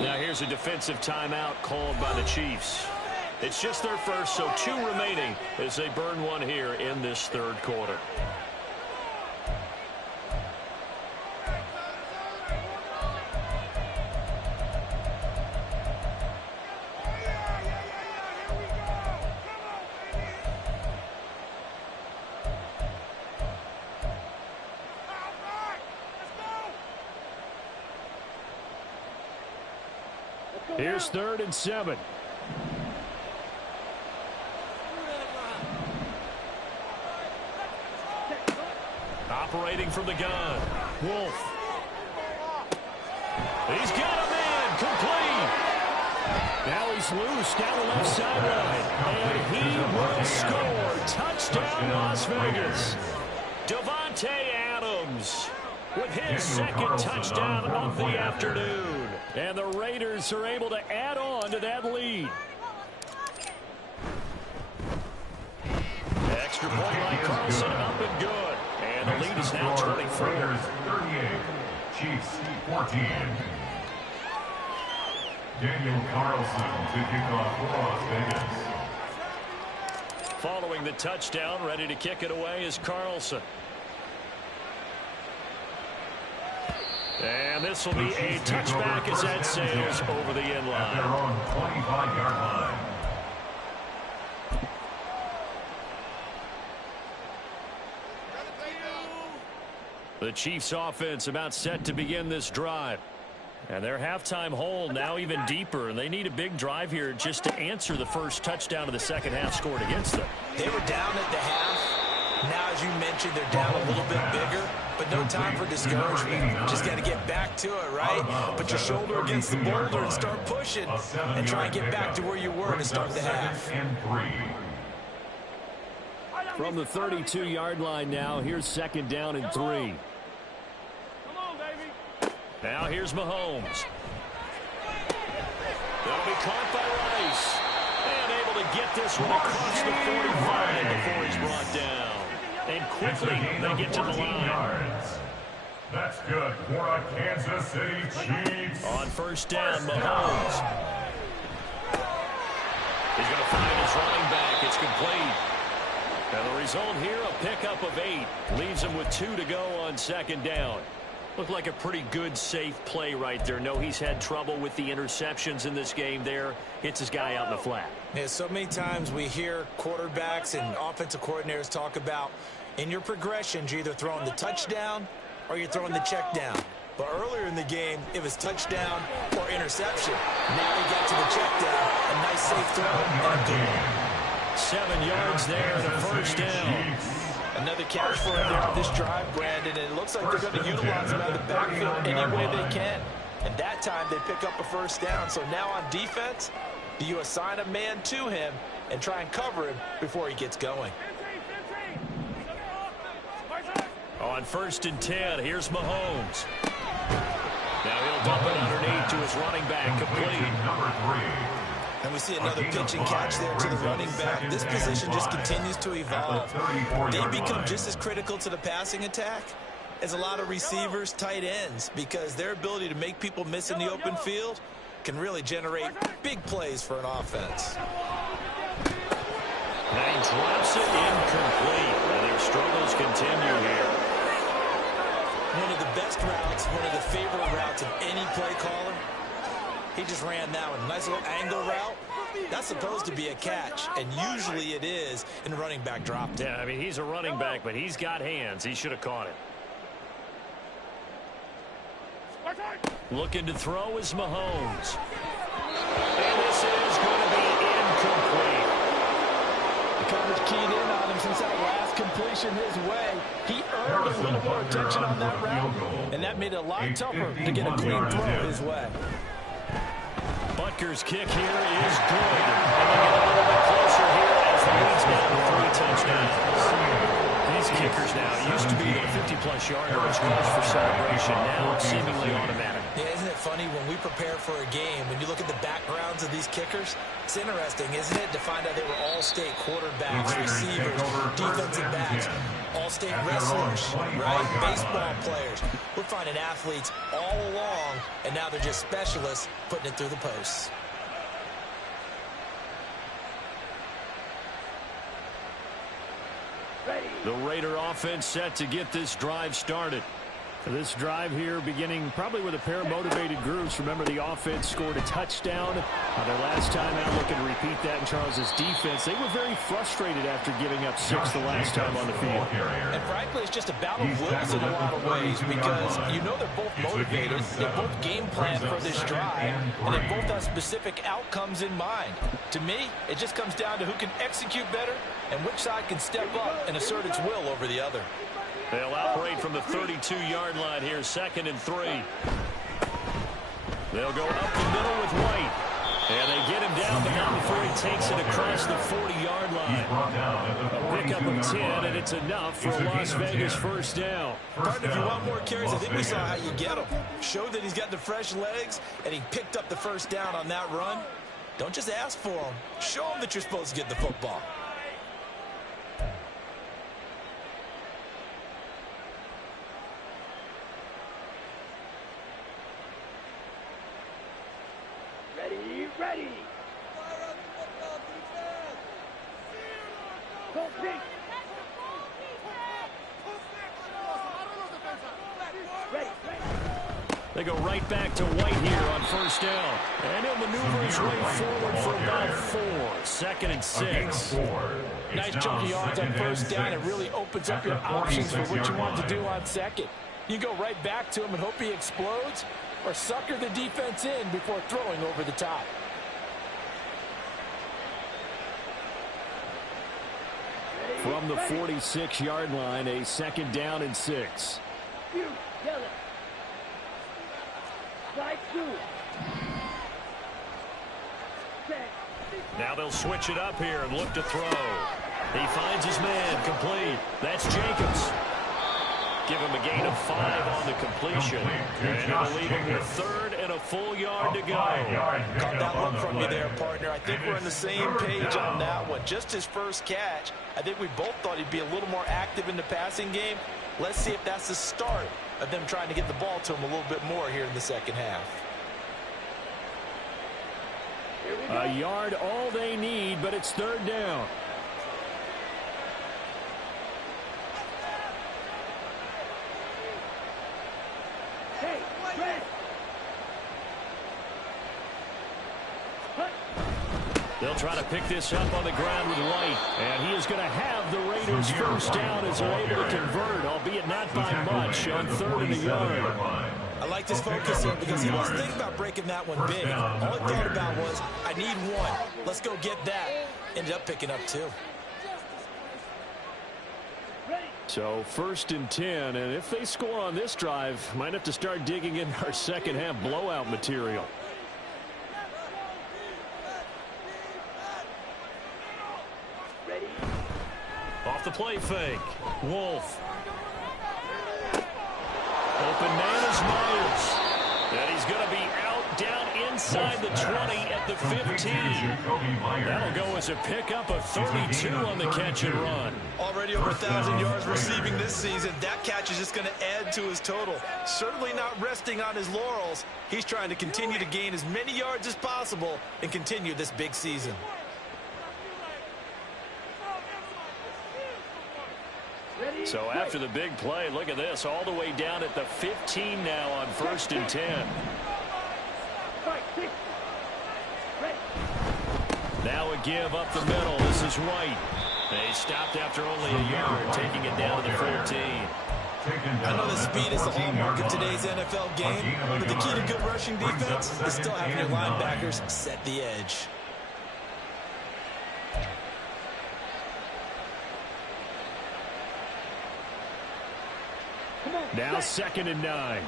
Now here's a defensive timeout called by the Chiefs. It's just their first, so 2 remaining as they burn one here in this third quarter. Here's 3rd and 7. Operating from the gun. Wolf. He's got a man. Complete. Now he's loose down the left sideline. And he will score. Touchdown, Las Vegas. Davante Adams with his second touchdown of the afternoon. And the Raiders are able to add on to that lead. Extra point by Carlson, up and good. And the lead is now 24. Raiders 38, Chiefs 14. Daniel Carlson to kick off for Las Vegas. Following the touchdown, ready to kick it away is Carlson. And this will be a touchback as that sails over the end line. At their own 25-yard line. The Chiefs offense about set to begin this drive. And their halftime hole now even deeper, and they need a big drive here just to answer the first touchdown of the second half scored against them. They were down at the half. Now, as you mentioned, they're down a little bit bigger, but no time for discouragement. Just got to get back to it, right? Put your shoulder against the boulder and start pushing and try and get back to where you were to start the half. From the 32-yard line now, here's 2nd down and 3. Come on, baby. Now here's Mahomes. They'll be caught by Rice. And able to get this one across the 45 before he's brought down. And quickly they get to the line. That's good for a Kansas City Chiefs. On first down, Mahomes. He's going to find his running back. It's complete. And the result here, a pickup of 8. Leaves him with 2 to go on 2nd down. Looked like a pretty good, safe play right there. No, he's had trouble with the interceptions in this game there. Hits his guy out in the flat. Yeah, so many times we hear quarterbacks and offensive coordinators talk about in your progressions, you're either throwing the touchdown or you're throwing the check down. But earlier in the game, it was touchdown or interception. Now he got to the check down. A nice safe throw and a good one. 7 yards there and a first down. Another catch for him there on this drive, Brandon, and it looks like they're going to utilize him out of the backfield any way they can. And that time they pick up a first down. So now on defense, Do you assign a man to him and try and cover him before he gets going? On 1st and 10, here's Mahomes. Now he'll dump it underneath to his running back, complete. And we see another pitch and catch there to the running back. This position just continues to evolve. They become just as critical to the passing attack as a lot of receivers, tight ends, because their ability to make people miss in the open field can really generate big plays for an offense. Now he drops it incomplete. And their struggles continue here. One of the best routes, one of the favorite routes of any play caller. He just ran that one. Nice little angle route. That's supposed to be a catch, and usually it is in running back drop. Yeah, I mean, he's a running back, but he's got hands. He should have caught it. Looking to throw is Mahomes. And this is going to be incomplete. The coverage keyed in on him since that last completion his way. He earned a little more attention on that route, and that made it a lot tougher to get a clean throw his way. Butker's kick here is good. And they get a little bit closer here as the lead's down to 3 touchdowns. These kickers now used to be the 50-plus yarders cause for celebration. Now it's seemingly automatic. Yeah, isn't it funny when we prepare for a game, when you look at the backgrounds of these kickers, it's interesting, isn't it, to find out they were all-state quarterbacks, receivers, defensive backs, all-state wrestlers, right? Baseball players. We're finding athletes all along, and now they're just specialists putting it through the posts. The Raider offense set to get this drive started. This drive here beginning probably with a pair of motivated groups. Remember, the offense scored a touchdown their last time out. Looking to repeat that in Charles's defense. They were very frustrated after giving up 6 the last time on the field. And frankly, it's just a battle of wills in a lot of ways, because you know they're both motivated. They both game plan for this drive, and they both have specific outcomes in mind. To me, it just comes down to who can execute better and which side can step up and assert its will over the other. They'll operate from the 32-yard line here, 2nd and 3. They'll go up the middle with White. And they get him down, but not before he takes it across the 40-yard line. A pickup of 10, and it's enough for a Las Vegas first down. Partner, if you want more carries, I think we saw how you get him. Showed that he's got the fresh legs, and he picked up the first down on that run. Don't just ask for him. Show him that you're supposed to get the football. Ready. They go right back to White here on first down. And he'll maneuver his way forward for about 4. 2nd and 6. Nice chunky yards on first down. It really opens up your options for what you want to do on second. You go right back to him and hope he explodes, or sucker the defense in before throwing over the top. From the 46-yard line, a 2nd down and 6. Now they'll switch it up here and look to throw. He finds his man, complete. That's Jacobs. Give him a gain of 5 on the completion. And it'll leave him with 3rd and a full yard to go. Caught that one from you there, partner. I think we're on the same page on that one. Just his first catch. I think we both thought he'd be a little more active in the passing game. Let's see if that's the start of them trying to get the ball to him a little bit more here in the second half. A yard all they need, but it's 3rd down. They'll try to pick this up on the ground with White. And he is going to have the Raiders first down as they're able to convert, albeit not by much, on 3rd and a yard. I like this focus here because he wasn't thinking about breaking that one big. All he thought about was, I need 1. Let's go get that. Ended up picking up 2. So 1st and 10, and if they score on this drive, might have to start digging in our second half blowout material. the play fake. Wolf. Open man is Myers. And he's going to be out down inside the 20 at the 15. That'll go as a pickup of 32 on the catch and run. Already over 1,000 yards receiving this season. That catch is just going to add to his total. Certainly not resting on his laurels. He's trying to continue to gain as many yards as possible and continue this big season. So after the big play, look at this, all the way down at the 15 now on 1st and 10. Now a give up the middle. This is White. They stopped after only a yard, taking it down to the 14. I know the speed is the hallmark of today's NFL game, but the key to good rushing defense is still having your linebackers set the edge. Now 2nd and 9.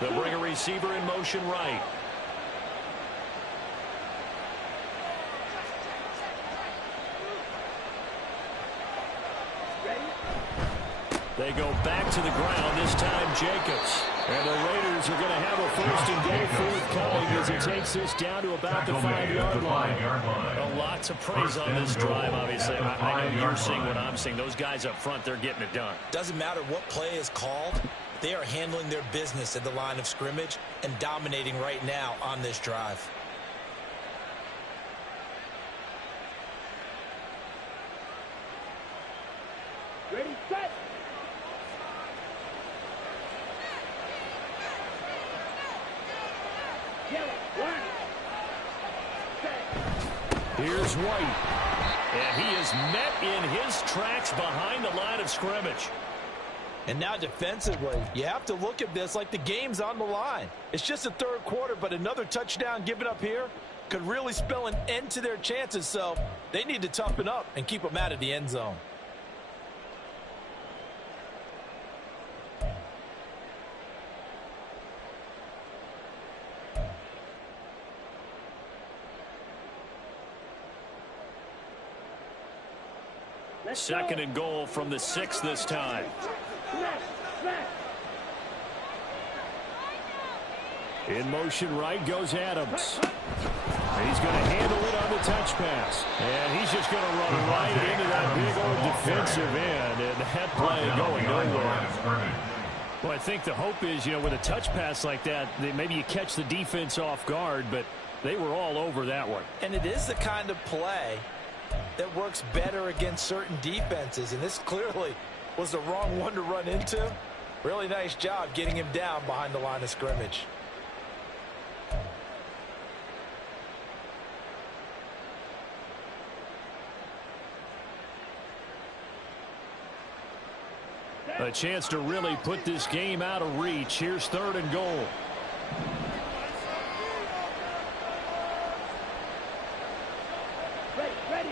They'll bring a receiver in motion right. They go back to the ground, this time Jacobs. And the Raiders are going to have a 1st and goal forthcoming as he takes this down to about the 5-yard line. Well, lots of praise on this drive, obviously. I know you're seeing what I'm seeing. Those guys up front, they're getting it done. Doesn't matter what play is called. They are handling their business at the line of scrimmage and dominating right now on this drive. Ready, set. Here's White. And he is met in his tracks behind the line of scrimmage. And now defensively, you have to look at this like the game's on the line. It's just the 3rd quarter, but another touchdown given up here could really spell an end to their chances. So they need to toughen up and keep them out of the end zone. Second and goal from the 6 this time. In motion right goes Adams. He's going to handle it on the touch pass. And he's just going to run right into that big old defensive end. And that play going nowhere. Well, I think the hope is, with a touch pass like that, maybe you catch the defense off guard, but they were all over that one. And it is the kind of play that works better against certain defenses, and this clearly was the wrong one to run into. Really nice job getting him down behind the line of scrimmage. A chance to really put this game out of reach. Here's 3rd and goal. Ready.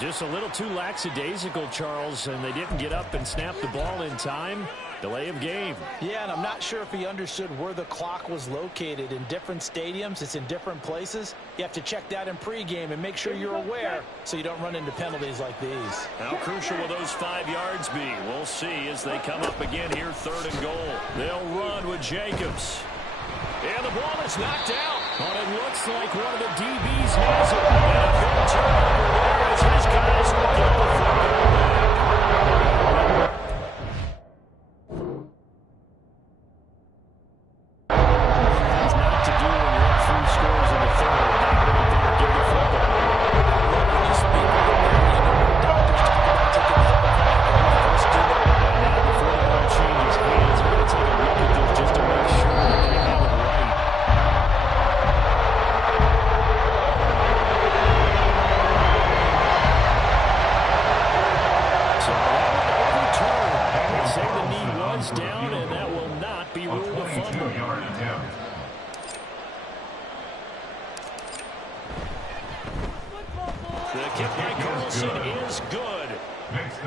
Just a little too lackadaisical, Charles, and they didn't get up and snap the ball in time. Delay of game. Yeah, and I'm not sure if he understood where the clock was located. In different stadiums, it's in different places. You have to check that in pregame and make sure you're aware so you don't run into penalties like these. How crucial will those 5 yards be? We'll see as they come up again here, 3rd and goal. They'll run with Jacobs. And the ball is knocked out. But it looks like one of the DBs has it. And a big turnover there as his guys will get the football back. That's not to do when you're up 3 scores in the 3rd. Give the football. When you speak of it, doctors talk about taking the first do that. Now before the ball changes hands, we're going to take a look at this just to make sure that they have it right. So that one overturned. They say the knee was down, and that will not be ruled a fumble. The kick by Carlson is good.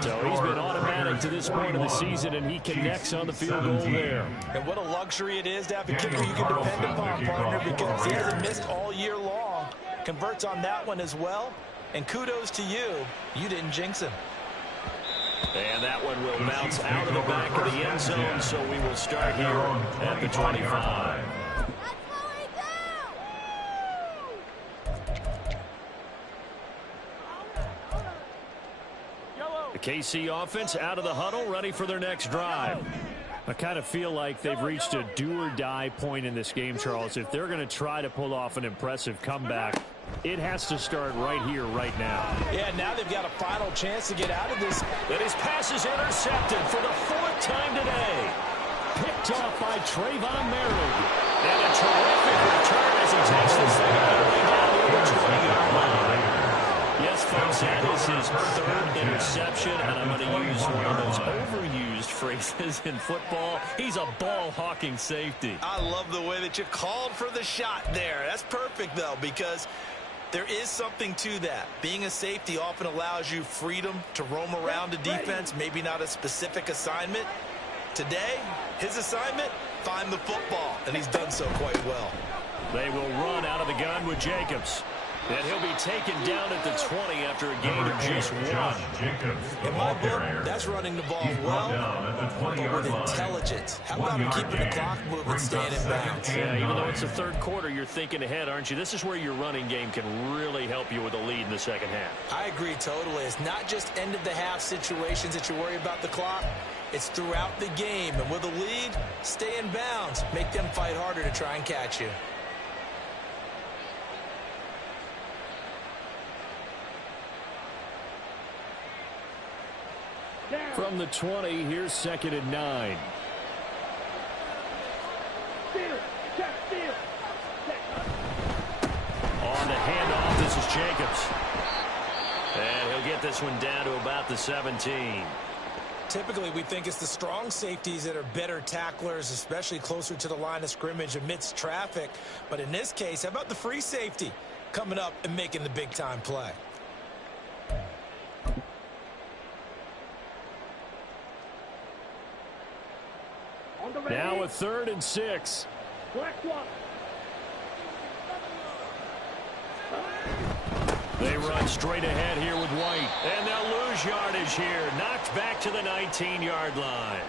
So he's been automatic get to this point of the season, and he connects on the field goal there. And what a luxury it is to have a kicker you can depend upon, partner, because he hasn't missed all year long. Converts on that one as well. And kudos to you. You didn't jinx him. And that one will bounce out of the back of the end zone, so we will start here at the 25. The KC offense out of the huddle, ready for their next drive. I kind of feel like they've reached a do-or-die point in this game, Charles. If they're going to try to pull off an impressive comeback, it has to start right here, right now. Yeah, now they've got a final chance to get out of this. And his pass is intercepted for the 4th time today. Picked off by Trayvon Merritt. And a terrific return as he takes this thing all the way down to the 20-yard line. Yes, folks, that is his 3rd interception, and I'm going to use one of those overused phrases in football. He's a ball-hawking safety. I love the way that you called for the shot there. That's perfect, though, because there is something to that. Being a safety often allows you freedom to roam around the defense, maybe not a specific assignment. Today, his assignment, find the football, and he's done so quite well. They will run out of the gun with Jacobs. And he'll be taken down at the 20 after a gain of just 1. In my book, that's running the ball well, but with intelligence. How about keeping the clock moving, staying in bounds? Yeah, even though it's the 3rd quarter, you're thinking ahead, aren't you? This is where your running game can really help you with a lead in the 2nd half. I agree totally. It's not just end-of-the-half situations that you worry about the clock. It's throughout the game. And with a lead, stay in bounds. Make them fight harder to try and catch you. From the 20, here's 2nd and 9. On the handoff, this is Jacobs. And he'll get this one down to about the 17. Typically, we think it's the strong safeties that are better tacklers, especially closer to the line of scrimmage amidst traffic. But in this case, how about the free safety coming up and making the big-time play? Now a 3rd and 6. They run straight ahead here with White. And they'll lose yardage here. Knocked back to the 19-yard line.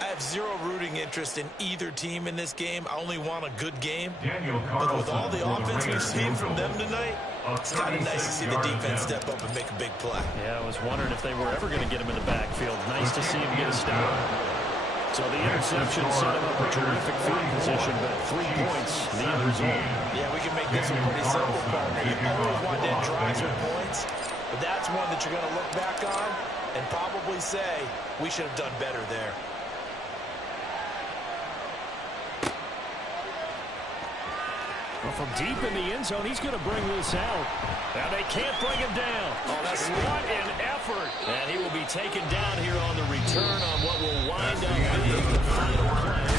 I have zero rooting interest in either team in this game. I only want a good game. But with all the offense we've seen from them tonight, it's kind of nice to see the defense step up and make a big play. Yeah, I was wondering if they were ever going to get him in the backfield. Nice to see him get a stop. So the interception set him up a terrific field position, but 3 points, the end result. Yeah, we can make this one pretty simple, partner. You always want to drive some points, but that's one that you're going to look back on and probably say, we should have done better there. Well, from deep in the end zone, he's going to bring this out. Now they can't bring him down. Oh, that's what an effort. And he will be taken down here on the return on what will wind up being the final play.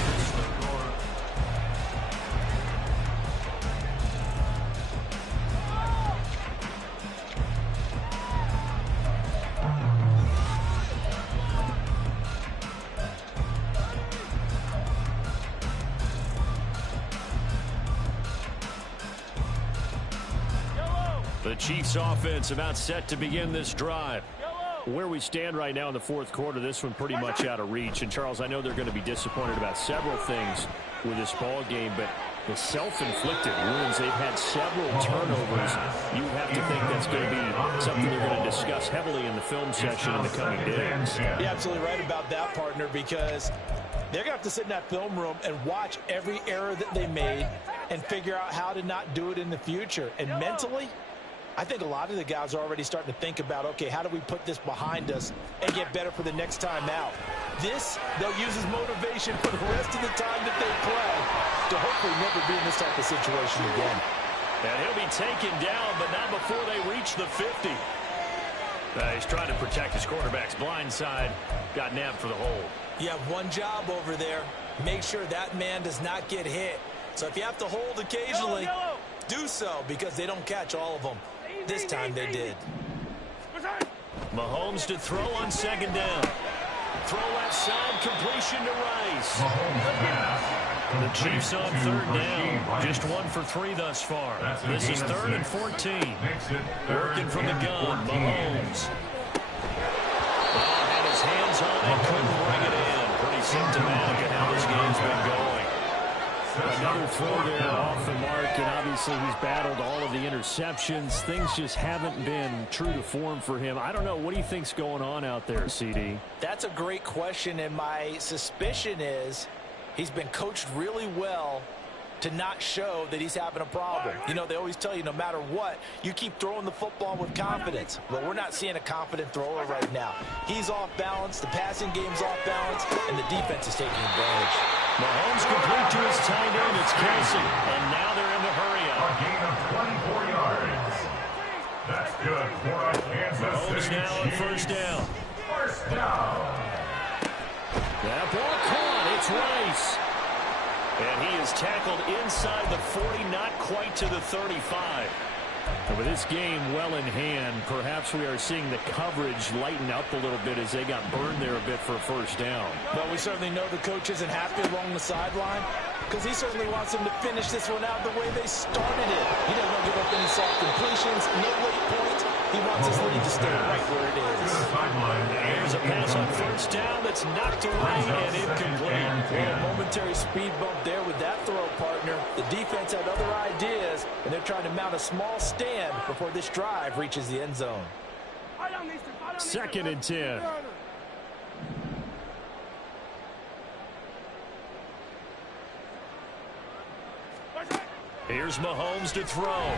The Chiefs offense about set to begin this drive. Where we stand right now in the 4th quarter, this one pretty much out of reach. And, Charles, I know they're going to be disappointed about several things with this ball game, but the self-inflicted wounds, they've had several turnovers. You have to think that's going to be something they're going to discuss heavily in the film session in the coming days. You're absolutely right about that, partner, because they're going to have to sit in that film room and watch every error that they made and figure out how to not do it in the future. And mentally, I think a lot of the guys are already starting to think about, okay, how do we put this behind us and get better for the next time out? This, they'll use as motivation for the rest of the time that they play to hopefully never be in this type of situation again. And he'll be taken down, but not before they reach the 50. He's trying to protect his quarterback's blind side. Got nabbed for the hold. You have one job over there. Make sure that man does not get hit. So if you have to hold occasionally, do so, because they don't catch all of them. This time they did. Mahomes to throw on 2nd down. Throw left side, completion to Rice. Mahomes pass. The Chiefs on third down. Just 1 for 3 thus far. This is 3rd and 14. Working from the gun, Mahomes. Had his hands on it, couldn't bring it in. Pretty symptomatic of how this game's been going. Another throw there off the mark, and obviously he's battled all of the interceptions. Things just haven't been true to form for him. I don't know. What do you think's going on out there, CD? That's a great question, and my suspicion is he's been coached really well to not show that he's having a problem. You know, they always tell you no matter what, you keep throwing the football with confidence. Well, we're not seeing a confident thrower right now. He's off balance, the passing game's off balance, and the defense is taking advantage. Mahomes complete to his tight end. It's Kelsey, and now they're in the hurry-up. A gain of 24 yards. That's good for a Kansas Mahomes City now on Chiefs. first down. First down. That ball caught. It's Rice. And he is tackled inside the 40, not quite to the 35. And with this game well in hand, perhaps we are seeing the coverage lighten up a little bit as they got burned there a bit for a first down. Well, we certainly know the coach isn't happy along the sideline because he certainly wants them to finish this one out the way they started it. He doesn't want to give up any soft completions, no late points. He wants his lead to stay right where it is. Here's a pass on first down that's knocked away and incomplete. A momentary speed bump there with that throw, partner. The defense had other ideas, and they're trying to mount a small stand before this drive reaches the end zone. 2nd and 10. Here's Mahomes to throw.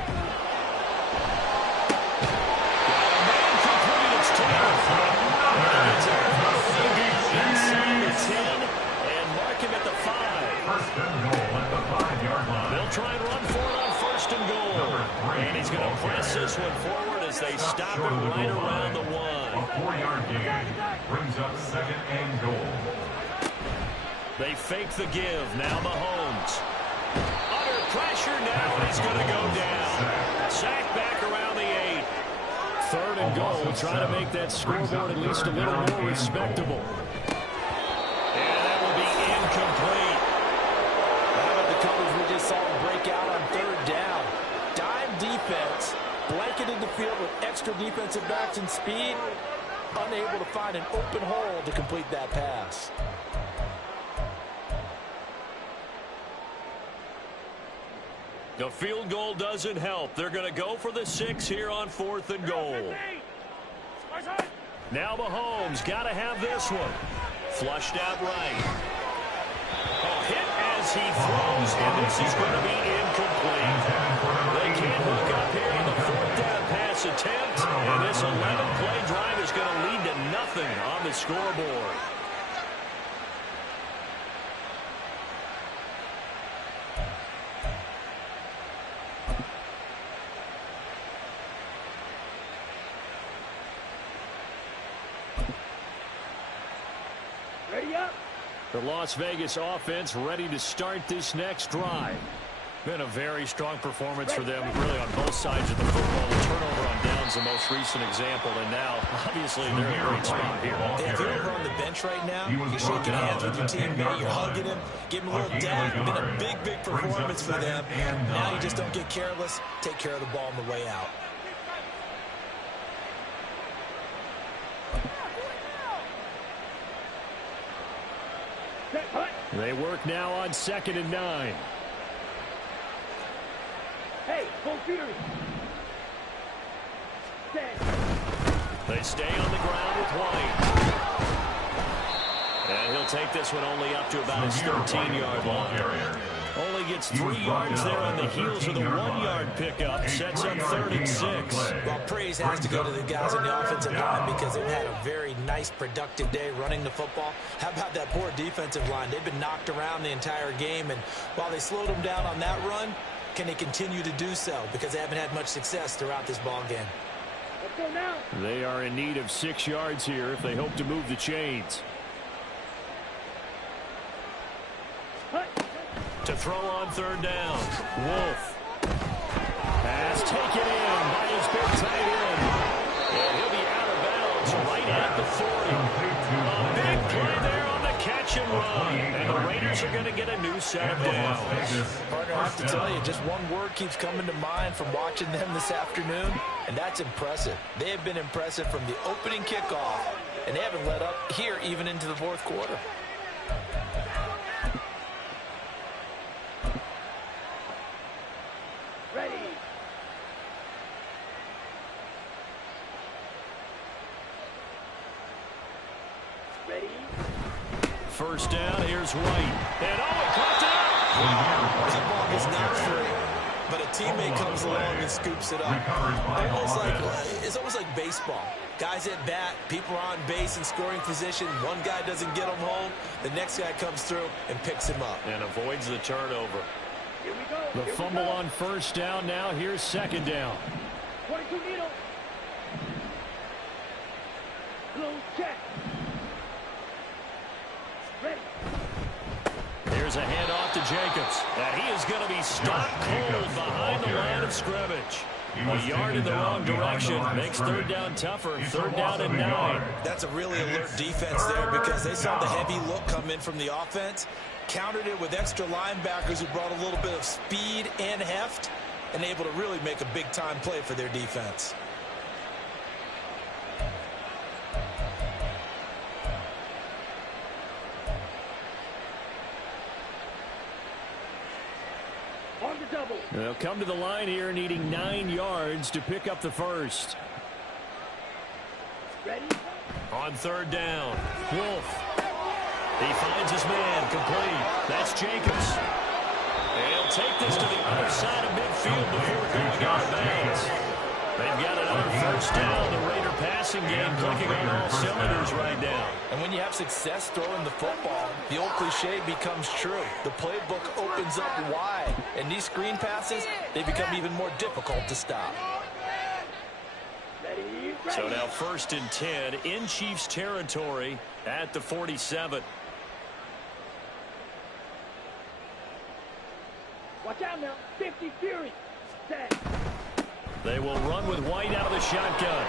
Inside the 10 and mark him at the 5. First and goal at the 5-yard line. They'll try and run for it on 1st and goal. And he's going to press this one forward as they stop it right around the 1. A 4-yard gain brings up 2nd and goal. They fake the give. Now Mahomes. Under pressure now, and he's going to go down. Sack back around the 8. 3rd and goal. Trying to make that scoreboard at least a little more respectable. And that will be incomplete. How about the coverage we just saw him break out on 3rd down? Dime defense, blanketed the field with extra defensive backs and speed, unable to find an open hole to complete that pass. The field goal doesn't help. They're going to go for the 6 here on 4th and goal. Now Mahomes got to have this one. Flushed out right. Hit as he throws, and this is going to be incomplete. They can't hook up here on the 4th down pass attempt, and this 11-play drive is going to lead to nothing on the scoreboard. Ready up. The Las Vegas offense ready to start this next drive. Been a very strong performance for them, really, on both sides of the football. The turnover on downs the most recent example, and now, obviously, they're in a great spot here. If you're over on the bench right now, you're shaking hands with your teammate, you're hugging him, giving him a little dab. Been a big, big performance for them. Now you just don't get careless. Take care of the ball on the way out. They work now on 2nd and 9. Hey, go shooters. They stay on the ground with White. And he'll take this one only up to about his 13-yard line. Only gets 3 yards there on the heels of the 1-yard pickup. Sets up 3rd and 6. Well, praise has to go to the guys on the offensive line because they've had a very nice, productive day running the football. How about that poor defensive line? They've been knocked around the entire game, and while they slowed them down on that run, can they continue to do so? Because they haven't had much success throughout this ball game. Let's go now. They are in need of 6 yards here if they hope to move the chains. To throw on 3rd down. Wolf. Pass taken in by his big tight end. And he'll be out of bounds right at the 40. A big Play-action run, and the Raiders are going to get a new set of downs. Partner, I have to tell you, just one word keeps coming to mind from watching them this afternoon, and that's impressive. They have been impressive from the opening kickoff, and they haven't let up here even into the fourth quarter. Ready. Ready. First down, here's White. And he caught it up. That ball is not free, but a teammate comes along and scoops it up. It's almost like baseball. Guys at bat, people are on base in scoring position. One guy doesn't get him home. The next guy comes through and picks him up. And avoids the turnover. Here we go. The fumble on first down now. Here's second down. 22 needle. Close check. Ready. Here's a handoff to Jacobs. And he is going to be stopped cold behind the line of scrimmage. A yard in the wrong direction makes third down tougher. Third down and 9. That's a really alert defense there because they saw the heavy look come in from the offense, countered it with extra linebackers who brought a little bit of speed and heft, and able to really make a big-time play for their defense. On the double. They'll come to the line here needing 9 yards to pick up the first. Ready. On third down, Wolf. He finds his man, complete. That's Jacobs. And he'll take this to the other side of midfield before going out of bounds. They've got another first down. The Raider passing game clicking on all cylinders right now. And when you have success throwing the football, the old cliche becomes true. The playbook opens up wide, and these screen passes, they become even more difficult to stop. Ready. So now first and 10 in Chiefs territory at the 47. Watch out now. 50 Fury. Set. They will run with White out of the shotgun.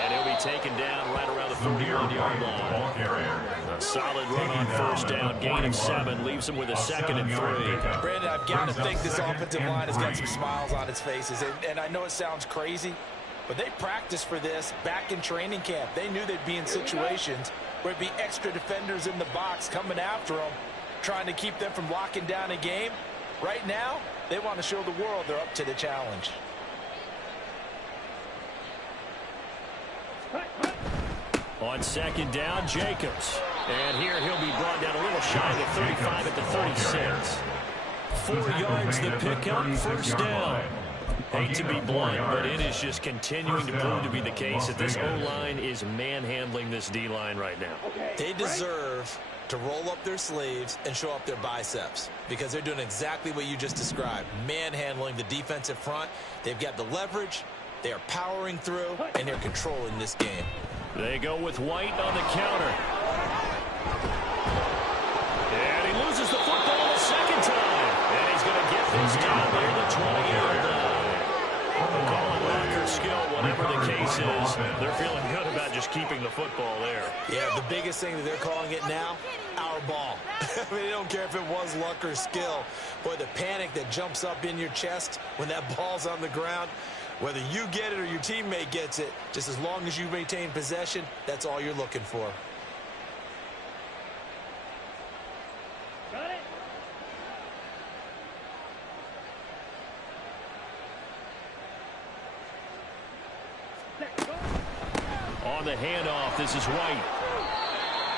And he'll be taken down right around the 41-yard line. A solid run on first down. Gain of 7 leaves him with a second and 3. Brandon, I've got to think this offensive line has got some smiles on its faces. And I know it sounds crazy, but they practiced for this back in training camp. They knew they'd be in situations where it'd be extra defenders in the box coming after them, trying to keep them from locking down a game. Right now, they want to show the world they're up to the challenge. On second down, Jacobs. And here he'll be brought down a little shy of the 35 at the 36. 4 yards the pickup, first down. Hate to be blunt, but it is just continuing to prove to be the case that this O-line is manhandling this D-line right now. They deserve to roll up their sleeves and show up their biceps because they're doing exactly what you just described, manhandling the defensive front. They've got the leverage, they are powering through, and they're controlling this game. They go with White on the counter. And he loses the football the second time. And he's going to get this down near the 20-yard line. Call it luck or skill, whatever the case is. They're feeling good about just keeping the football there. Yeah, the biggest thing that they're calling it now, our ball. I mean, they don't care if it was luck or skill. Boy, the panic that jumps up in your chest when that ball's on the ground, whether you get it or your teammate gets it, just as long as you maintain possession, that's all you're looking for. Got it. Set. Go. On the handoff, this is White.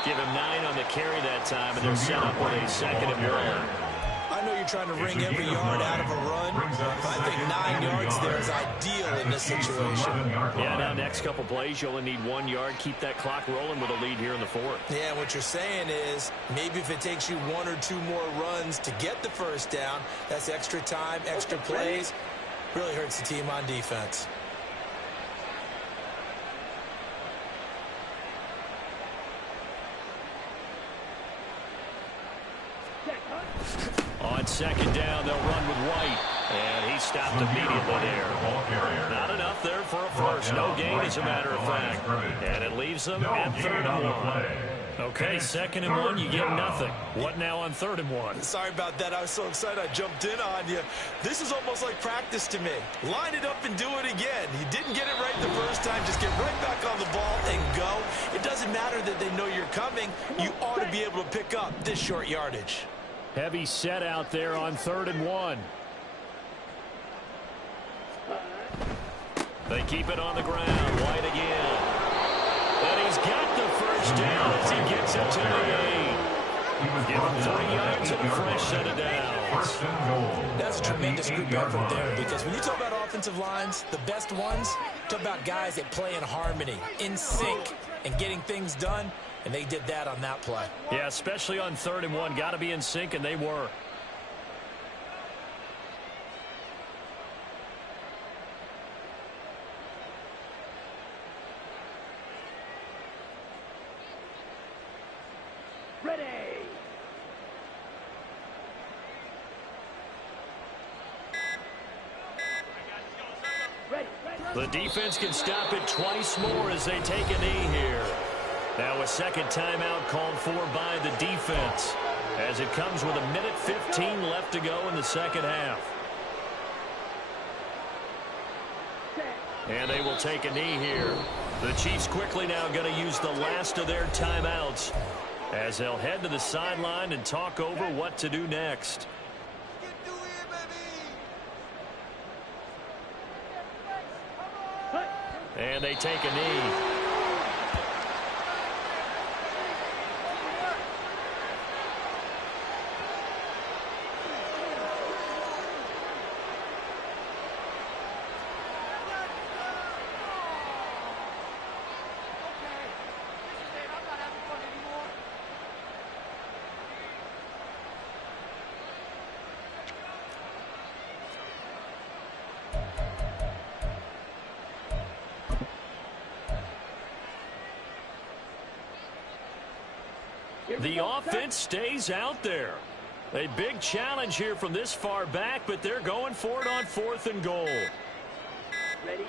Give him 9 on the carry that time, and they're set up with a second and 1. I know you're trying to wring every yard out of a run, but I think 9 yards there is ideal in this situation. Yeah, now next couple plays, you only need 1 yard. Keep that clock rolling with a lead here in the 4th. Yeah, what you're saying is maybe if it takes you 1 or 2 more runs to get the first down, that's extra time, extra plays. Really hurts the team on defense. On second down, they'll run with White. And he stopped immediately there. Not enough there for a first. No gain, as a matter of fact. And it leaves them at 3rd and 1. Okay, 2nd and 1, you get nothing. What now on 3rd and 1? Sorry about that. I was so excited I jumped in on you. This is almost like practice to me. Line it up and do it again. You didn't get it right the first time. Just get right back on the ball and go. It doesn't matter that they know you're coming. You ought to be able to pick up this short yardage. Heavy set out there on 3rd and 1. They keep it on the ground. White again. And he's got the first down as he gets it to the 8. Give him 3 yards and a fresh set of downs. That's a tremendous group effort there, because when you talk about offensive lines, the best ones, talk about guys that play in harmony, in sync, and getting things done, and they did that on that play. Yeah, especially on 3rd and 1. Got to be in sync, and they were. Ready. The defense can stop it twice more as they take a knee here. Now a second timeout called for by the defense, as it comes with 1:15 left to go in the second half. And they will take a knee here. The Chiefs quickly now going to use the last of their timeouts, as they'll head to the sideline and talk over what to do next. And they take a knee. The offense stays out there. A big challenge here from this far back, but they're going for it on 4th and goal. Ready.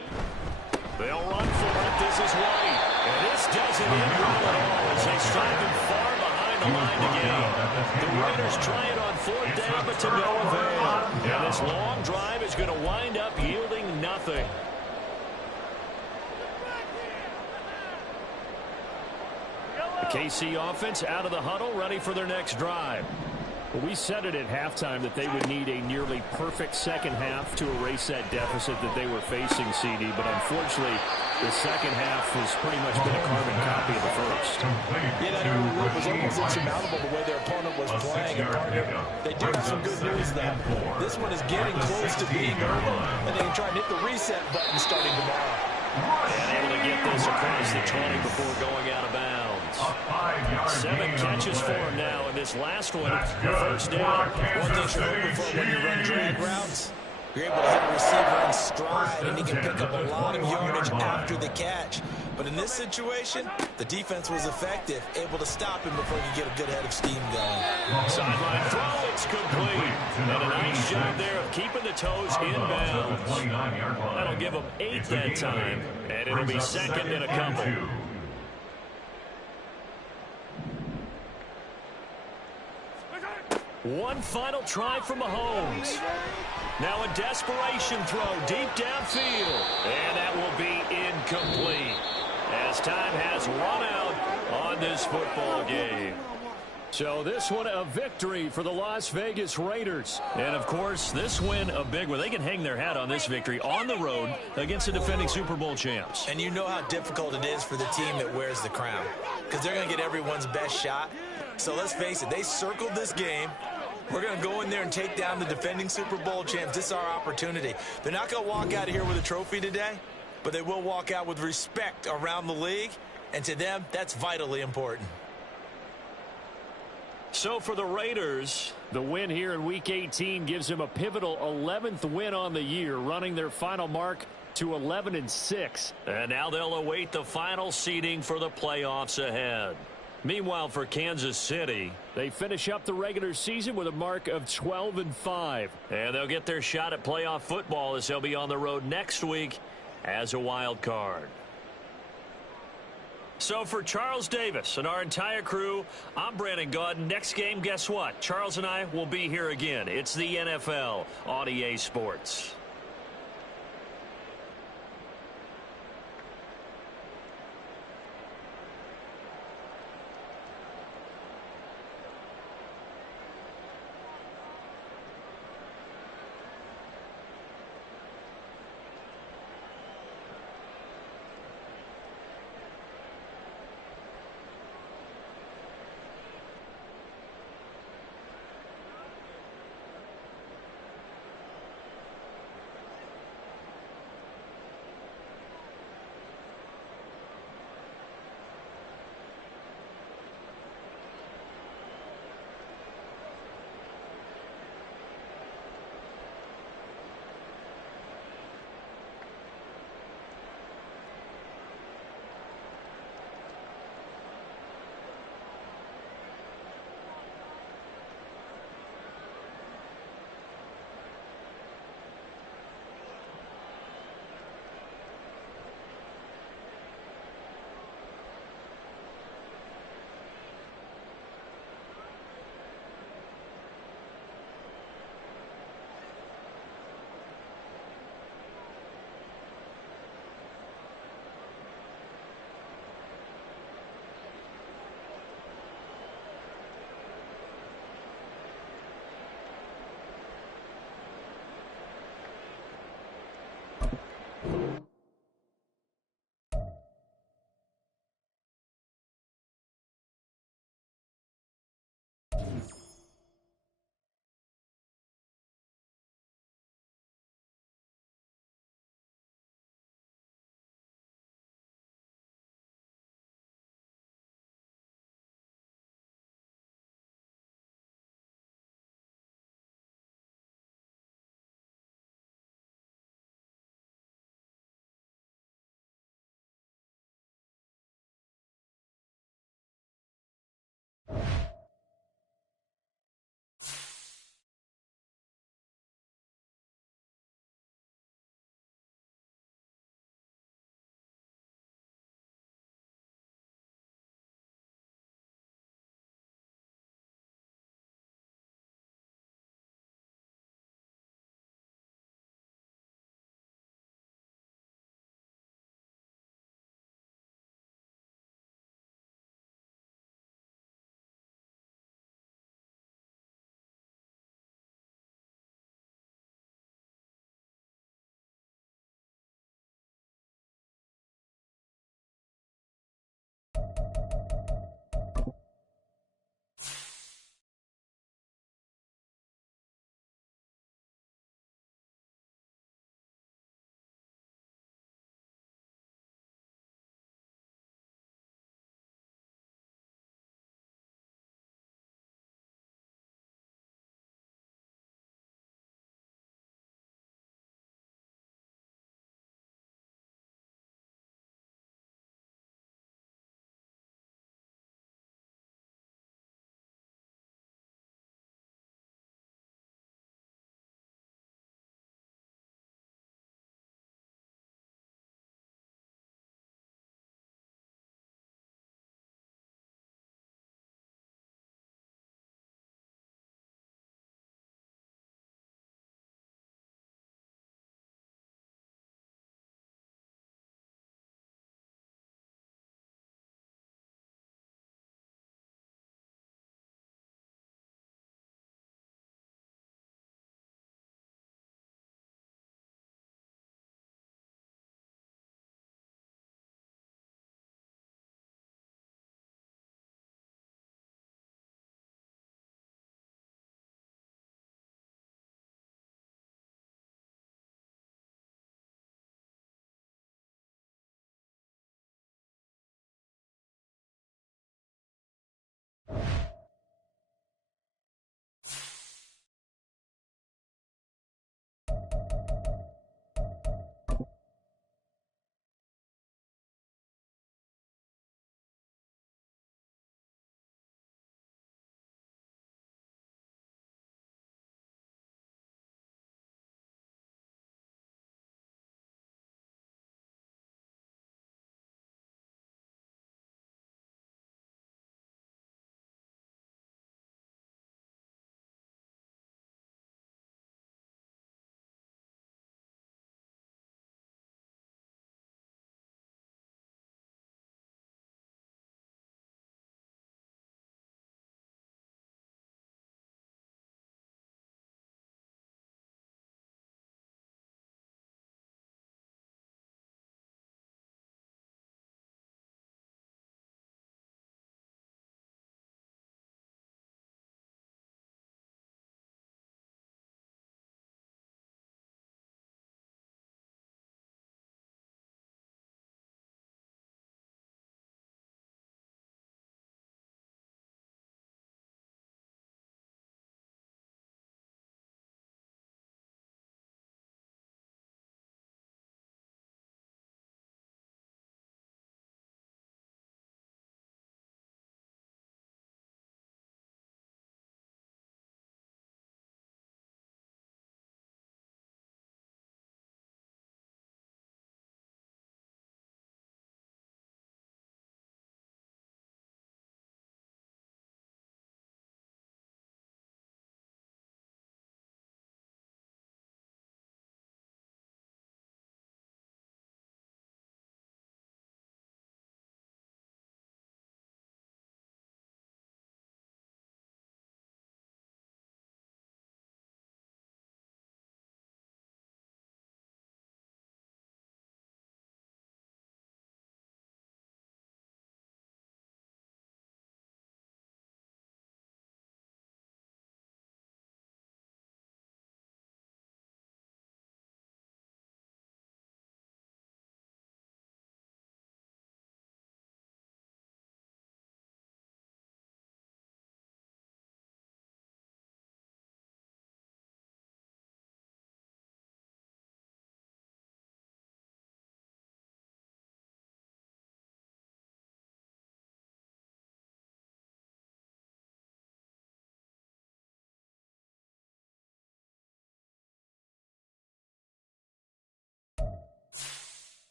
They'll run for it. This is White. And this doesn't end well at all as they strike him far behind the line to gain. The Raiders try it on 4th down, but to no avail. And this long drive is going to wind up yielding nothing. The KC offense out of the huddle, ready for their next drive. Well, we said it at halftime that they would need a nearly perfect second half to erase that deficit that they were facing, CD. But unfortunately, the second half has pretty much been a carbon copy of the first. Yeah, that was almost insurmountable the way their opponent was playing. And partner, they do have some good news, though. This one is getting close to being over, and they can try and hit the reset button starting tomorrow. And able to get this across the 20 before going out of bounds. 7 catches for him now, and this last one, first down. One thing you're looking for when you run drag routes, you're able to hit a receiver in stride, and he can pick up a lot of yardage after the catch. But in this situation, the defense was effective, able to stop him before he could get a good head of steam going. Sideline throw, it's complete. And a nice job there of keeping the toes inbounds. That'll give them 8 that time, and it'll be 2nd and a couple. One final try from Mahomes. Now a desperation throw deep downfield. And that will be incomplete, as time has run out on this football game. So this one a victory for the Las Vegas Raiders. And, of course, this win a big one. They can hang their hat on this victory on the road against the defending Super Bowl champs. And you know how difficult it is for the team that wears the crown, because they're going to get everyone's best shot. So let's face it, they circled this game. We're going to go in there and take down the defending Super Bowl champs. This is our opportunity. They're not going to walk out of here with a trophy today, but they will walk out with respect around the league. And to them, that's vitally important. So for the Raiders, the win here in Week 18 gives them a pivotal 11th win on the year, running their final mark to 11-6. And now they'll await the final seeding for the playoffs ahead. Meanwhile, for Kansas City, they finish up the regular season with a mark of 12-5. And they'll get their shot at playoff football as they'll be on the road next week as a wild card. So for Charles Davis and our entire crew, I'm Brandon Gaudin. Next game, guess what? Charles and I will be here again. It's the NFL on EA Sports.